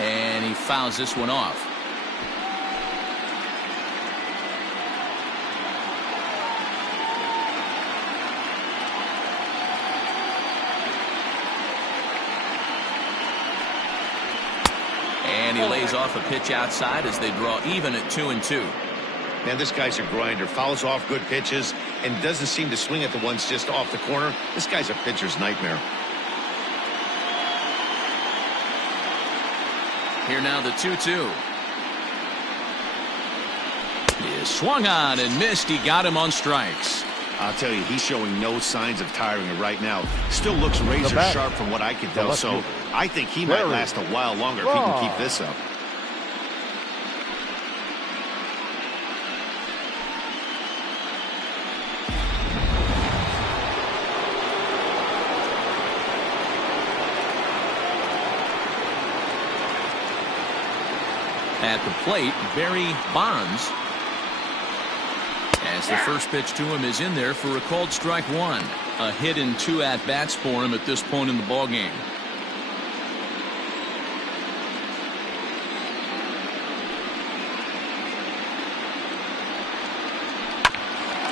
And he fouls this one off. And he lays off a pitch outside as they draw even at 2-2. Man, this guy's a grinder. Fouls off good pitches and doesn't seem to swing at the ones just off the corner. This guy's a pitcher's nightmare. Here now the 2-2. He swung on and missed. He got him on strikes. I'll tell you, he's showing no signs of tiring right now. Still looks razor sharp from what I can tell, so I think he might last a while longer if he can keep this up. At the plate, Barry Bonds. As the first pitch to him is in there for a called strike 1. A hit in 2 at-bats for him at this point in the ballgame.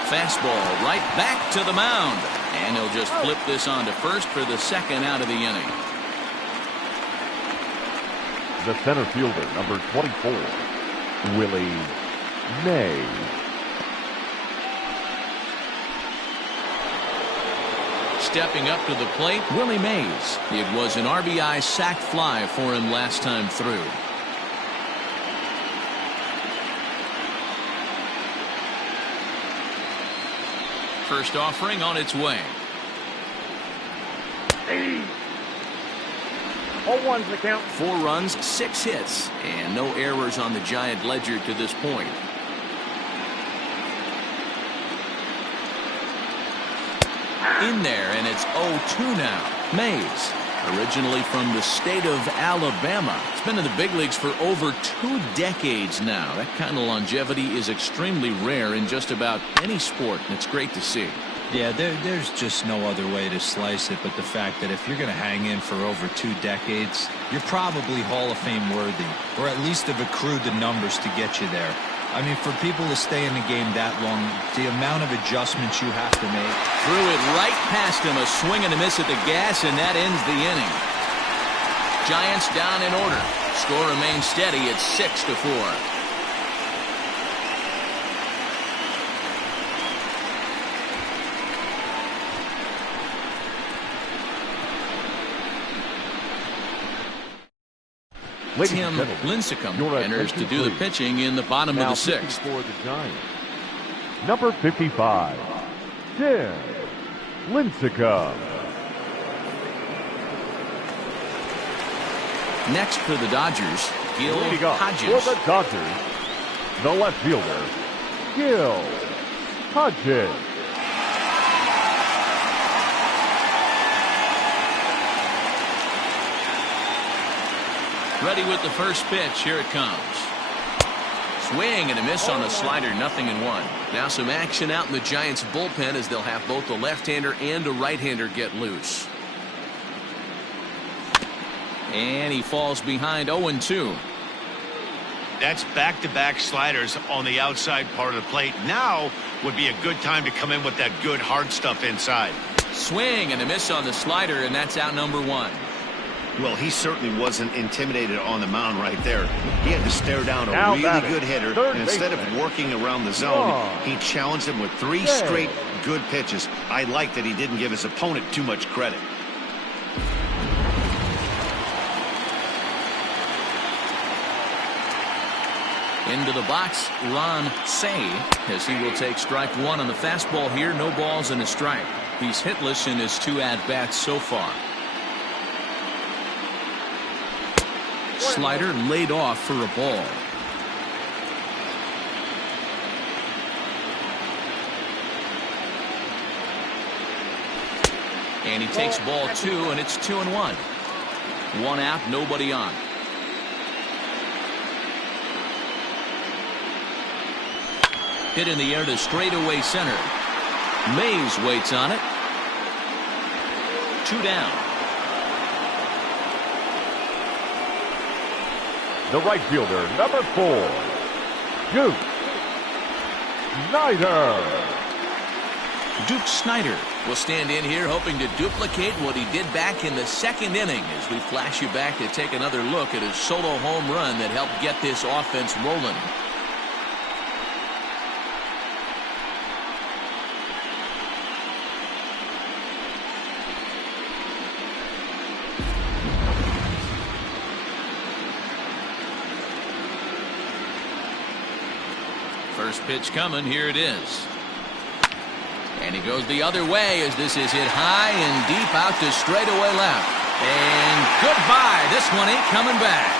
Fastball right back to the mound. And he'll just flip this on to first for the second out of the inning. The center fielder, number 24, Willie Mays. Stepping up to the plate, Willie Mays. It was an RBI sac fly for him last time through. First offering on its way. 0-1's the count. 4 runs, 6 hits, and no errors on the Giant ledger to this point. In there, and it's 0-2 now. Mays Originally from the state of Alabama. He's been in the big leagues for over 2 decades now. That kind of longevity is extremely rare in just about any sport, and it's great to see. Yeah, there's just no other way to slice it but the fact that if you're going to hang in for over 2 decades, you're probably Hall of Fame worthy, or at least have accrued the numbers to get you there. I mean, for people to stay in the game that long, the amount of adjustments you have to make. Threw it right past him, a swing and a miss at the gas, and that ends the inning. Giants down in order. Score remains steady at 6-4. Tim Lincecum enters to do the pitching in the bottom of the 6th. For the Giants, number 55, Tim Lincecum. Next for the Dodgers, Gil Hodges. For the Dodgers, the left fielder, Gil Hodges. Ready with the first pitch. Here it comes. Swing and a miss on the slider. 0-1. Now some action out in the Giants bullpen as they'll have both a left-hander and a right-hander get loose. And he falls behind 0-2. That's back-to-back sliders on the outside part of the plate. Now would be a good time to come in with that good hard stuff inside. Swing and a miss on the slider, and that's out number 1. Well, he certainly wasn't intimidated on the mound right there. He had to stare down a Now really good hitter, and instead of working around the zone, he challenged him with 3 straight good pitches. I like that he didn't give his opponent too much credit. Into the box, Ron Say, as he will take strike 1 on the fastball here. No balls and a strike. He's hitless in his 2 at-bats so far. Slider laid off for a ball. And he takes ball 2, and it's 2-1. 1 out, nobody on. Hit in the air to straightaway center. Mays waits on it. 2 down. The right fielder, number 4, Duke Snider. Duke Snider will stand in here hoping to duplicate what he did back in the 2nd inning as we flash you back to take another look at his solo home run that helped get this offense rolling. First pitch coming. Here it is. And he goes the other way as this is hit high and deep out to straightaway left. And goodbye. This one ain't coming back.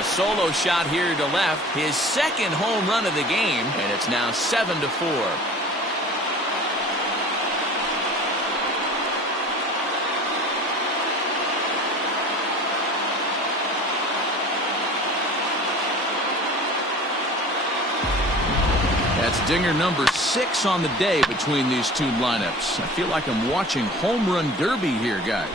A solo shot here to left. His 2nd home run of the game. And it's now 7-4. That's dinger number 6 on the day between these 2 lineups. I feel like I'm watching home run derby here, guys.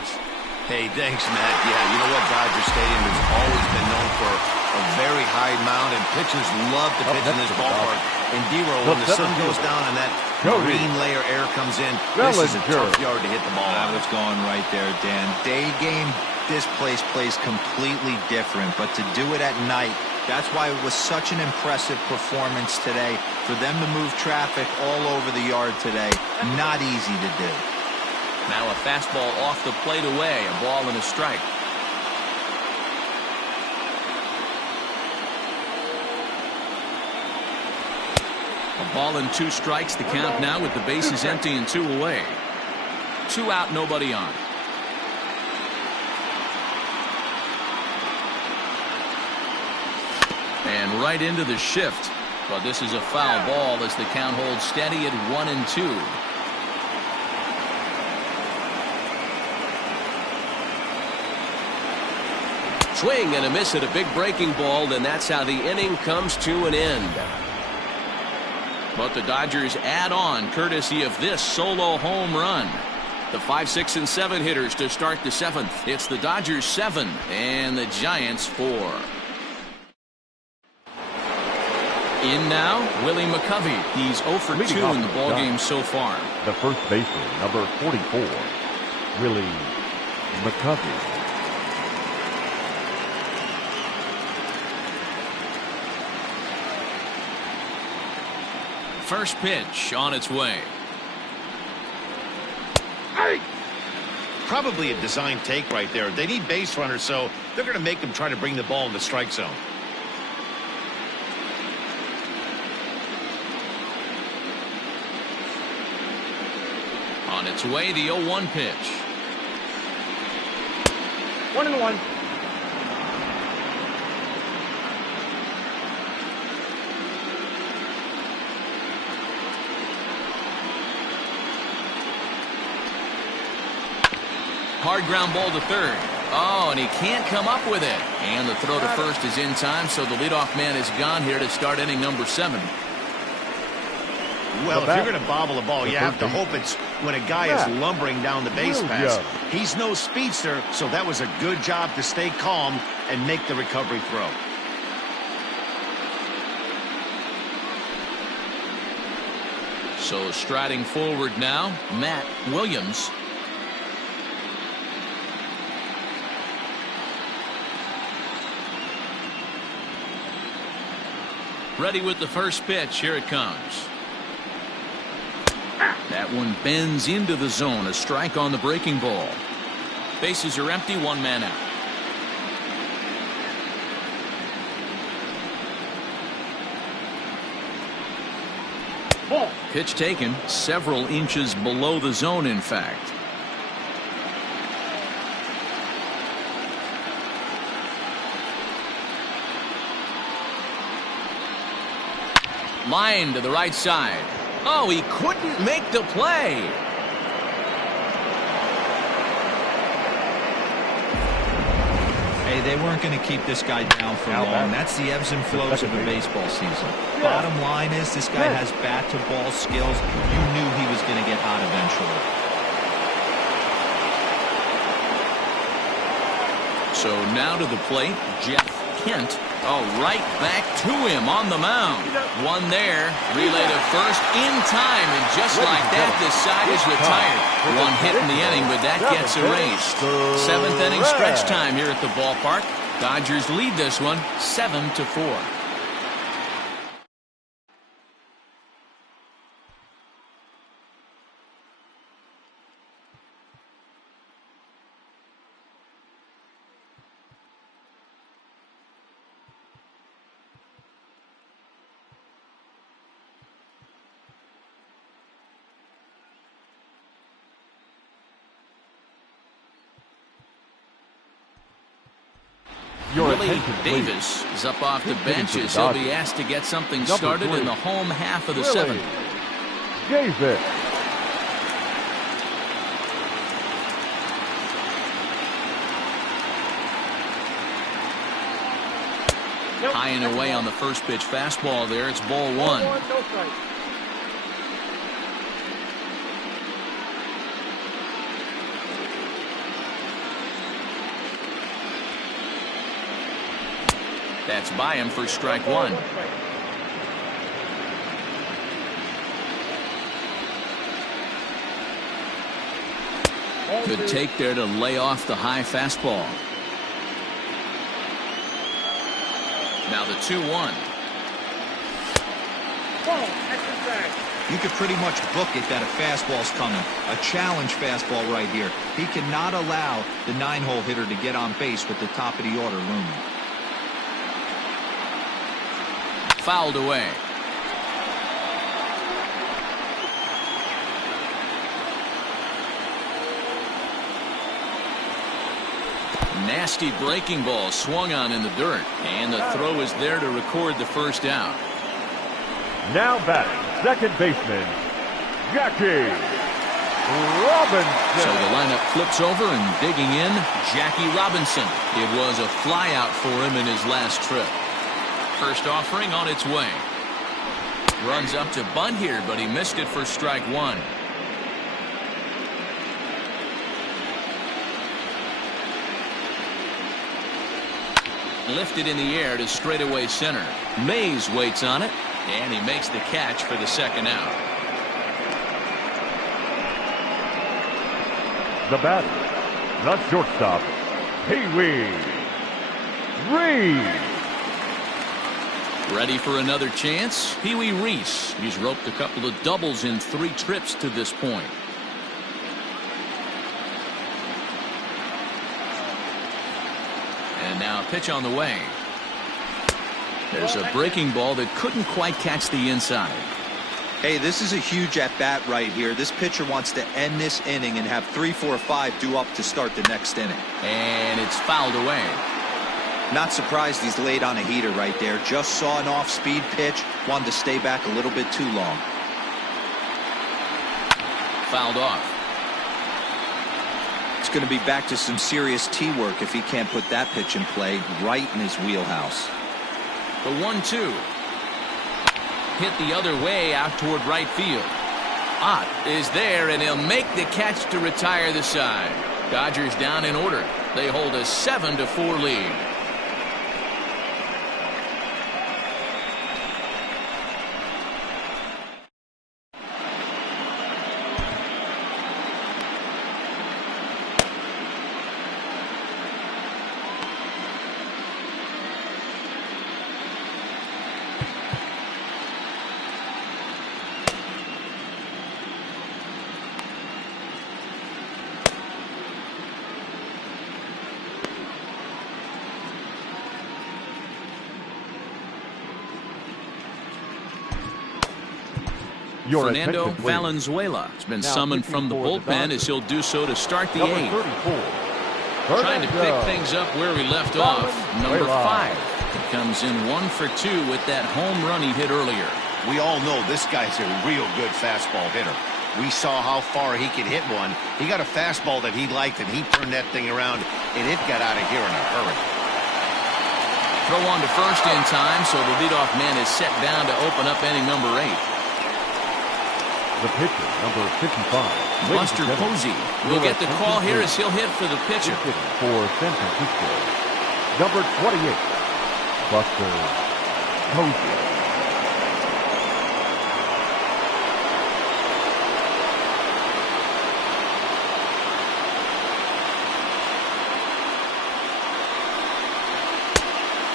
Hey, thanks, Matt. Yeah, you know what? Dodger Stadium has always been known for a very high mound, and pitchers love to pitch in this ballpark. And D-Roll, when the sun goes down and that green layer air comes in, this is a tough yard to hit the ball. I was going right there, Dan. Day game, this place plays completely different, but to do it at night, that's why it was such an impressive performance today. For them to move traffic all over the yard today, not easy to do. Now a fastball off the plate away, a ball and a strike. A ball and 2 strikes, the count now with the bases empty and 2 away. 2 out, nobody on. And right into the shift. But this is a foul ball as the count holds steady at 1-2. Swing and a miss at a big breaking ball, and that's how the inning comes to an end. But the Dodgers add on courtesy of this solo home run. The 5, 6, and 7 hitters to start the 7th. It's the Dodgers 7 and the Giants 4. In now, Willie McCovey. He's 0 for 2 in the ballgame so far. The first baseman, number 44, Willie McCovey. First pitch on its way. Probably a design take right there. They need base runners, so they're going to make them try to bring the ball in the strike zone. On its way, the 0-1 pitch. 1-1. Hard ground ball to third. Oh, and he can't come up with it. And the throw to first is in time, so the leadoff man is gone here to start inning number 7. Well, if you're going to bobble a ball, you have to hope it's when a guy is lumbering down the base pass. He's no speedster, so that was a good job to stay calm and make the recovery throw. So striding forward now, Matt Williams. Ready with the first pitch. Here it comes. That one bends into the zone. A strike on the breaking ball. Bases are empty. 1 man out. Ball. Pitch taken several inches below the zone, in fact. Line to the right side. Oh, he couldn't make the play. Hey, they weren't going to keep this guy down for long. That's the ebbs and flows of a baseball season. Bottom line is this guy has bat-to-ball skills. You knew he was going to get hot eventually. So now to the plate, Jeff Kent. Oh, right back to him on the mound. One there. Relay to first in time. And just like that, this side is retired. One hit in the inning, but that gets erased. 7th inning stretch time here at the ballpark. Dodgers lead this one 7-4. Willie Davis is up off the bench as he'll be asked to get something started in the home half of the 7th. Davis. High and away on the first pitch fastball there. It's ball 1. No strike. That's by him for strike 1. Good take there to lay off the high fastball. Now the 2-1. You could pretty much book it that a fastball's coming. A challenge fastball right here. He cannot allow the 9-hole hitter to get on base with the top of the order looming. Fouled away. Nasty breaking ball swung on in the dirt, and the throw is there to record the first out. Now batting, second baseman, Jackie Robinson. So the lineup flips over and digging in, Jackie Robinson. It was a flyout for him in his last trip. First offering on its way. Runs up to bunt here, but he missed it for strike one. Lifted in the air to straightaway center. Mays waits on it, and he makes the catch for the second out. The batter, the shortstop, Pee-wee Reese. Ready for another chance? Pee-wee Reese. He's roped a couple of doubles in 3 trips to this point. And now a pitch on the way. There's a breaking ball that couldn't quite catch the inside. Hey, this is a huge at-bat right here. This pitcher wants to end this inning and have 3, 4, 5 due up to start the next inning. And it's fouled away. Not surprised he's laid on a heater right there. Just saw an off-speed pitch. Wanted to stay back a little bit too long. Fouled off. It's going to be back to some serious tee work if he can't put that pitch in play right in his wheelhouse. The 1-2. Hit the other way out toward right field. Ott is there, and he'll make the catch to retire the side. Dodgers down in order. They hold a 7-4 lead. Fernando Valenzuela has been summoned from the bullpen as he'll do so to start the 8th. Trying to pick things up where he left off. Number 5. He comes in 1 for 2 with that home run he hit earlier. We all know this guy's a real good fastball hitter. We saw how far he could hit one. He got a fastball that he liked, and he turned that thing around, and it got out of here in a hurry. Throw on to first in time, so the leadoff man is set down to open up inning number 8. The pitcher, number 55. Buster Posey will get the call here as he'll hit for the pitcher. For San Francisco, number 28, Buster Posey.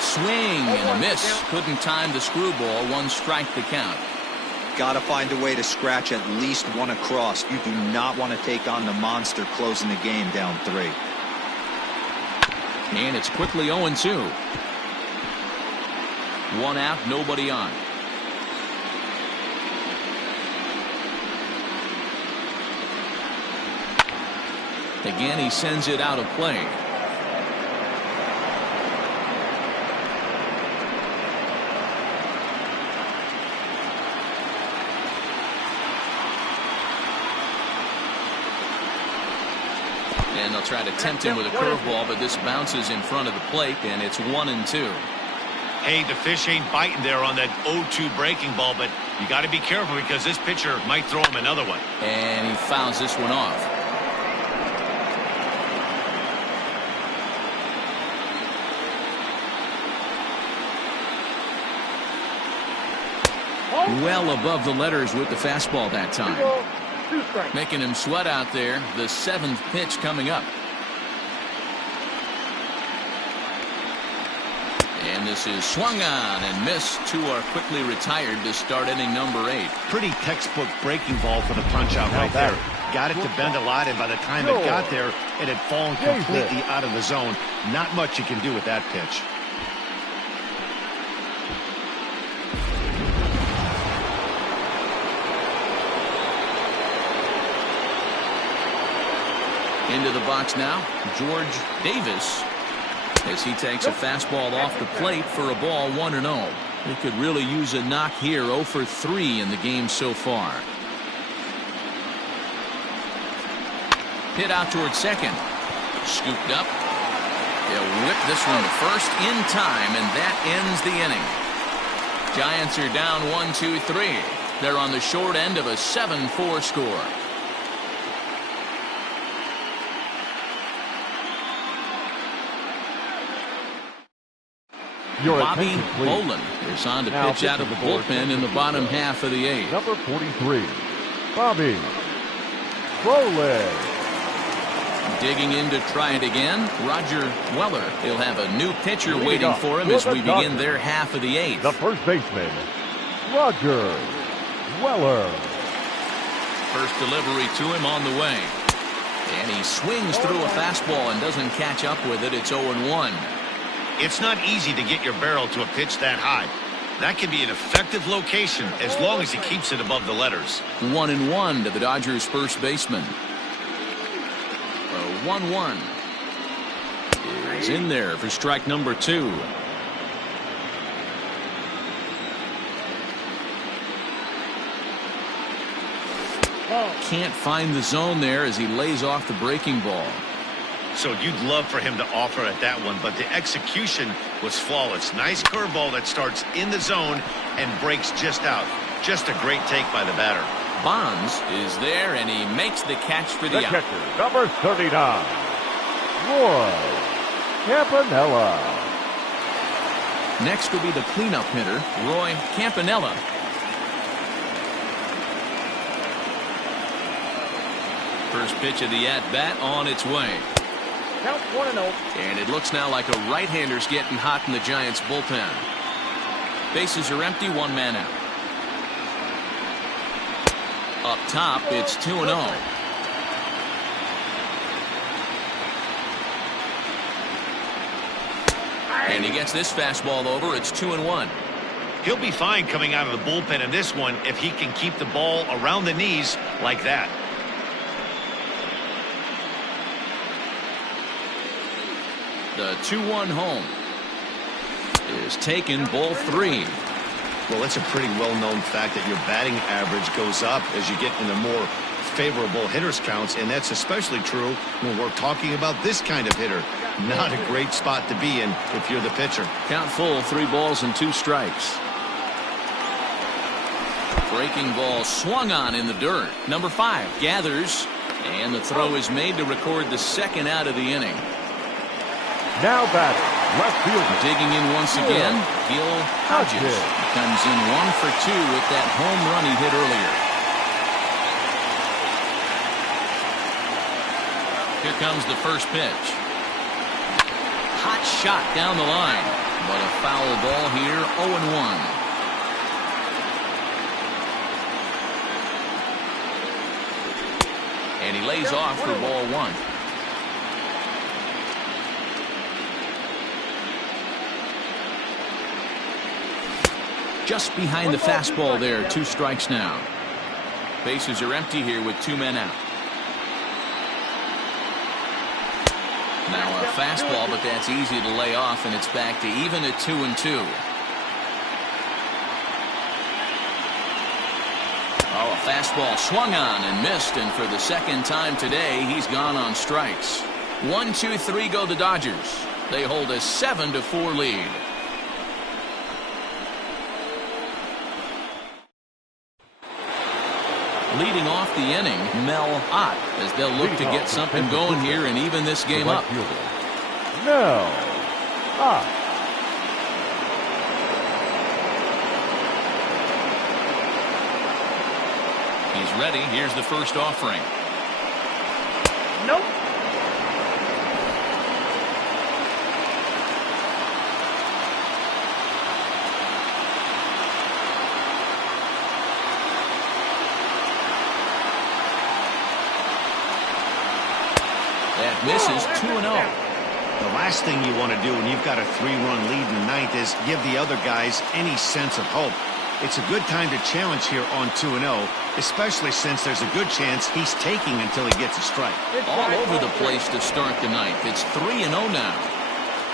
Swing and a miss. Couldn't time the screwball. 1 strike the count. Got to find a way to scratch at least 1 across. You do not want to take on the monster closing the game down 3. And it's quickly 0-2. 1 out, nobody on. Again, he sends it out of play. And they'll try to tempt him with a curveball, but this bounces in front of the plate, and it's 1-2. Hey, the fish ain't biting there on that 0-2 breaking ball, but you got to be careful because this pitcher might throw him another one. And he fouls this one off. Well above the letters with the fastball that time. Making him sweat out there. The 7th pitch coming up. And this is swung on and missed. 2 are quickly retired to start inning number 8. Pretty textbook breaking ball for the punch out right there. Got it to bend a lot, and by the time it got there, it had fallen completely out of the zone. Not much you can do with that pitch. Into the box now, George Davis, as he takes a fastball off the plate for a ball 1-0. They could really use a knock here. 0 for 3 in the game so far. Hit out towards second. Scooped up. They'll whip this one to first in time, and that ends the inning. Giants are down 1-2-3. They're on the short end of a 7-4 score. Bobby Bolin is on to pitch out of the bullpen in the bottom half of the 8th. Number 43, Bobby Bolin. Digging in to try it again, Roger Weller. He'll have a new pitcher waiting for him as we begin their half of the 8th. The first baseman, Roger Weller. First delivery to him on the way. And he swings through a fastball and doesn't catch up with it. It's 0-1. It's not easy to get your barrel to a pitch that high. That can be an effective location as long as he keeps it above the letters. 1-1 to the Dodgers first baseman. 1-1 is in there for strike number 2. Can't find the zone there as he lays off the breaking ball. So you'd love for him to offer at that one, but the execution was flawless. Nice curveball that starts in the zone and breaks just out. Just a great take by the batter. Bonds is there, and he makes the catch for the out. Catcher, number 39, Roy Campanella. Next will be the cleanup hitter, Roy Campanella. First pitch of the at-bat on its way. Count 1-0. And it looks now like a right-hander's getting hot in the Giants' bullpen. Bases are empty, 1 man out. Up top, it's 2-0. And he gets this fastball over. It's 2-1. He'll be fine coming out of the bullpen in this one if he can keep the ball around the knees like that. The 2-1 home is taken, ball 3. Well, it's a pretty well-known fact that your batting average goes up as you get into more favorable hitters counts, and that's especially true when we're talking about this kind of hitter. Not a great spot to be in if you're the pitcher. Count full, 3 balls and 2 strikes. Breaking ball swung on in the dirt. Number 5 gathers, and the throw is made to record the second out of the inning. Now batting, left fielder. Digging in once again, Gil Hodges. Comes in 1 for 2 with that home run he hit earlier. Here comes the first pitch. Hot shot down the line, but a foul ball here, 0-1. And he lays off for ball 1. Just behind the fastball there, 2 strikes now. Bases are empty here with 2 men out. Now a fastball, but that's easy to lay off, and it's back to even at 2-2. Oh, a fastball swung on and missed, and for the second time today, he's gone on strikes. 1-2-3 go the Dodgers. They hold a 7-4 lead. Leading off the inning, Mel Ott, as they'll look to get something going here and even this game up. Mel Ott. He's ready. Here's the first offering. Nope. That misses, 2-0. The last thing you want to do when you've got a 3-run lead in the 9th is give the other guys any sense of hope. It's a good time to challenge here on 2-0, especially since there's a good chance he's taking until he gets a strike. All over the place to start the 9th. It's 3-0 now.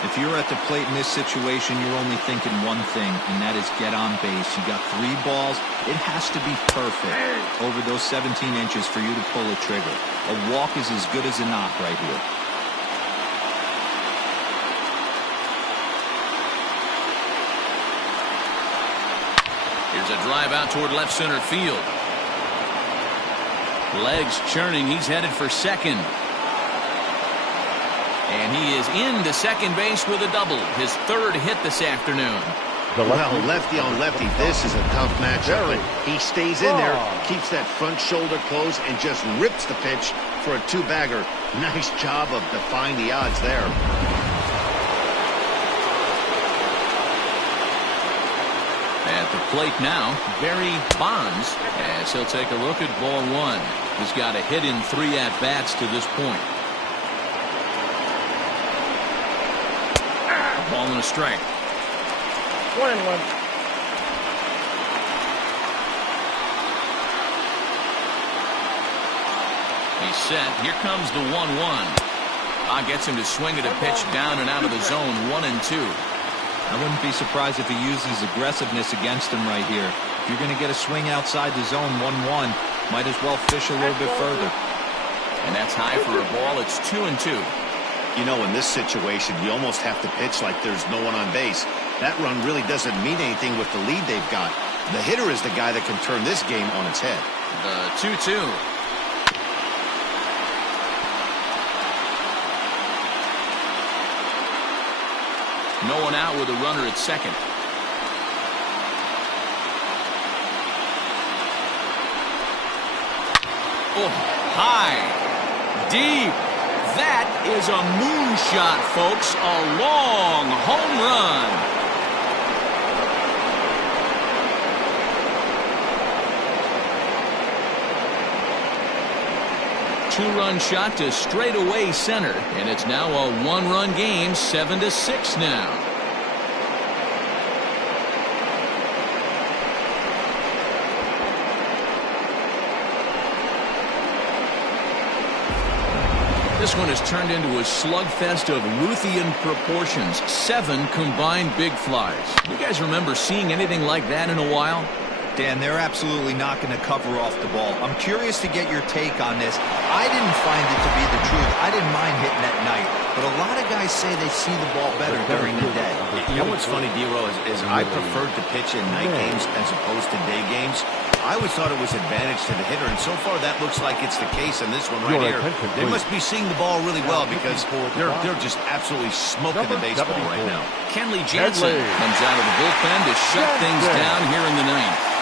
If you're at the plate in this situation, you're only thinking one thing, and that is get on base. You got 3 balls. It has to be perfect over those 17 inches for you to pull a trigger. A walk is as good as a knock right here. Here's a drive out toward left center field. Legs churning. He's headed for second. And he is into second base with a double. His 3rd hit this afternoon. Well, lefty on lefty, this is a tough matchup. But he stays in there, keeps that front shoulder closed, and just rips the pitch for a 2-bagger. Nice job of defying the odds there. At the plate now, Barry Bonds, as he'll take a look at ball 1. He's got a hit in 3 at-bats to this point. Ball and a strike. 1-1. He's set. Here comes the 1-1. Gets him to swing at a pitch down and out of the zone. 1-2. I wouldn't be surprised if he uses aggressiveness against him right here. If you're going to get a swing outside the zone 1-1, might as well fish a little bit further. And that's high for a ball. It's 2-2. You know, in this situation, you almost have to pitch like there's no one on base. That run really doesn't mean anything with the lead they've got. The hitter is the guy that can turn this game on its head. The 2-2. No one out with a runner at second. Oh, high, deep. That is a moonshot, folks. A long home run. Two-run shot to straightaway center, and it's now a 1-run game, 7-6 now. This one has turned into a slugfest of Ruthian proportions. 7 combined big flies. You guys remember seeing anything like that in a while? Dan, they're absolutely not going to cover off the ball. I'm curious to get your take on this. I didn't find it to be the truth. I didn't mind hitting at night. But a lot of guys say they see the ball better during the day. You know what's funny, D-Row, is I preferred to pitch in night games as opposed to day games. I always thought it was advantage to the hitter, and so far that looks like it's the case in this one right here. They must be seeing the ball really well because they're just absolutely smoking the baseball right now. Kenley Jansen comes out of the bullpen to shut things down here in the 9th.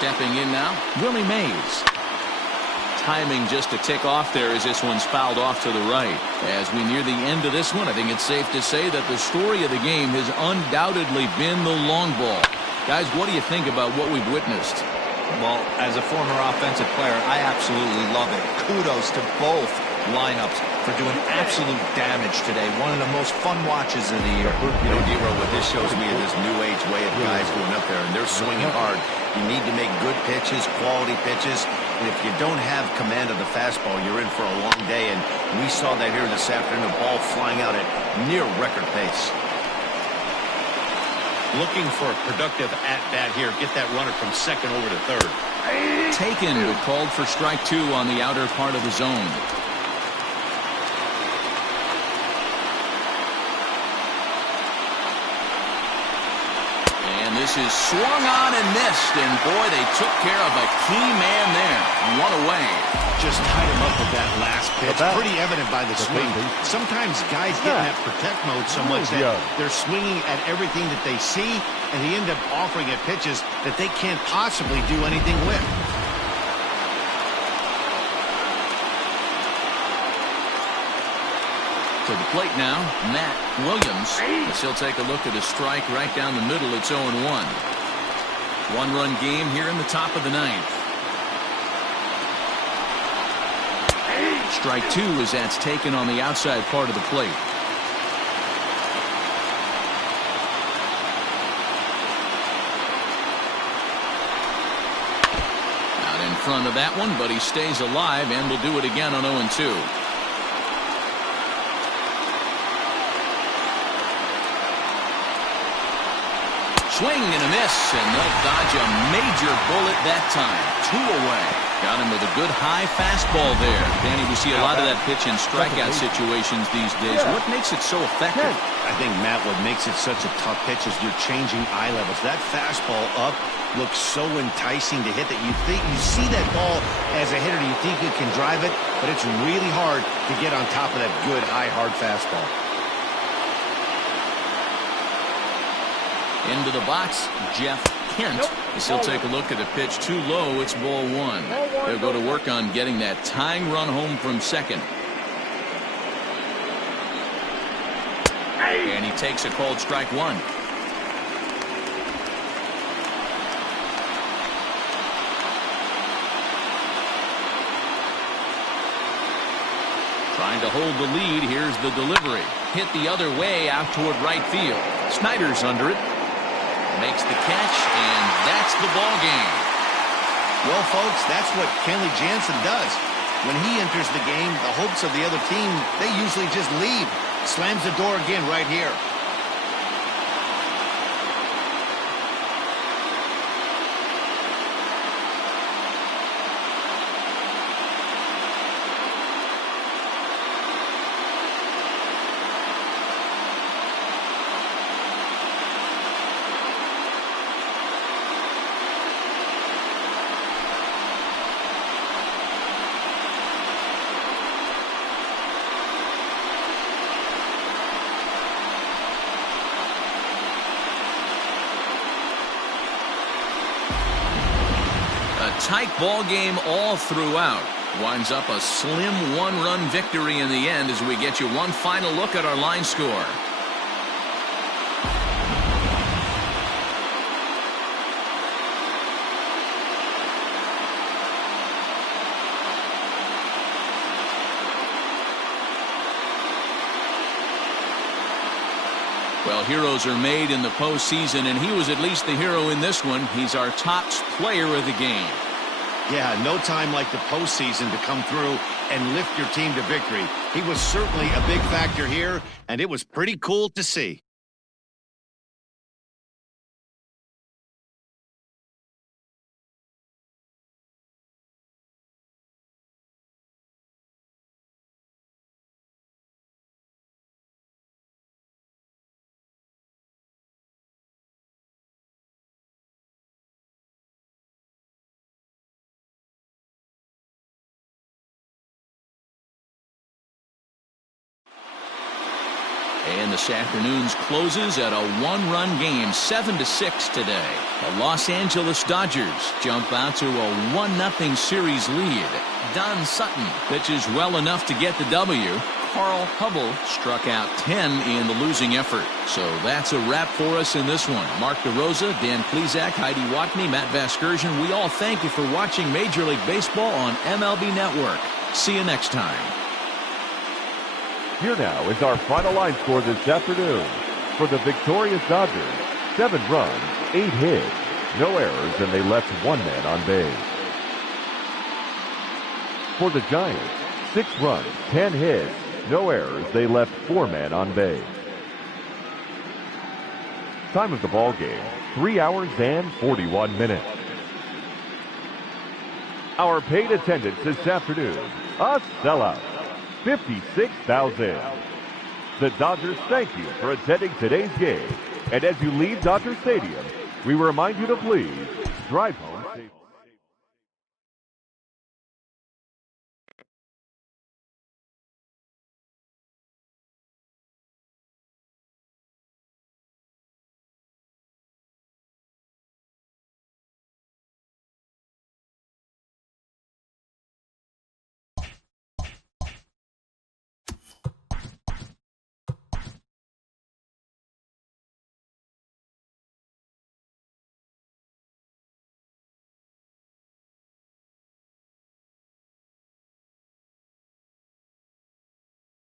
Stepping in now, Willie Mays. Timing just a tick off there as this one's fouled off to the right. As we near the end of this one, I think it's safe to say that the story of the game has undoubtedly been the long ball. Guys, what do you think about what we've witnessed? Well, as a former offensive player, I absolutely love it. Kudos to both lineups for doing absolute damage today. One of the most fun watches of the year. You know, D-Row, what this shows me is this new age way of guys going up there, and they're swinging hard. You need to make good pitches, quality pitches, and if you don't have command of the fastball, you're in for a long day, and we saw that here this afternoon, the ball flying out at near record pace. Looking for a productive at-bat here. Get that runner from second over to third. Taken, but called for strike 2 on the outer part of the zone. And this is swung on and missed, and boy, they took care of a key man there. 1 away. Just tied him up with that last pitch. Pretty evident by the swing. Sometimes guys get in that protect mode so much that they're swinging at everything that they see, and they end up offering at pitches that they can't possibly do anything with. To the plate now, Matt Williams. As he'll take a look at a strike right down the middle. It's 0-1. 1-run game here in the top of the 9th. Strike 2 as that's taken on the outside part of the plate. front of that one, but he stays alive and will do it again on 0-2. Swing and a miss, and they'll dodge a major bullet that time. 2 away. Got him with a good high fastball there. Danny, we see a lot of that pitch in strikeout situations these days. What makes it so effective? I think, Matt, what makes it such a tough pitch is you're changing eye levels. That fastball up looks so enticing to hit that you see that ball as a hitter, you think you can drive it, but it's really hard to get on top of that good, high, hard fastball. Into the box, Jeff Kent. As he'll take a look at the pitch too low. It's ball 1. They'll go to work on getting that tying run home from second. And he takes a called strike 1. Trying to hold the lead. Here's the delivery. Hit the other way out toward right field. Snyder's under it. Makes the catch, and that's the ball game. Well, folks, that's what Kenley Jansen does. When he enters the game, the hopes of the other team, they usually just leave. Slams the door again right here. Tight ball game all throughout. Winds up a slim 1-run victory in the end as we get you one final look at our line score. Well, heroes are made in the postseason, and he was at least the hero in this one. He's our top player of the game. Yeah, no time like the postseason to come through and lift your team to victory. He was certainly a big factor here, and it was pretty cool to see. And this afternoon's closes at a 1-run game, 7-6 today. The Los Angeles Dodgers jump out to a 1-0 series lead. Don Sutton pitches well enough to get the W. Carl Hubble struck out 10 in the losing effort. So that's a wrap for us in this one. Mark DeRosa, Dan Plesac, Heidi Watney, Matt Vasgersian, we all thank you for watching Major League Baseball on MLB Network. See you next time. Here now is our final line score this afternoon. For the victorious Dodgers, 7 runs, 8 hits, no errors, and they left 1 man on base. For the Giants, 6 runs, 10 hits, no errors, they left 4 men on base. Time of the ball game, 3 hours and 41 minutes. Our paid attendance this afternoon, a sellout. 56,000. The Dodgers thank you for attending today's game. And as you leave Dodger Stadium, we remind you to please drive home.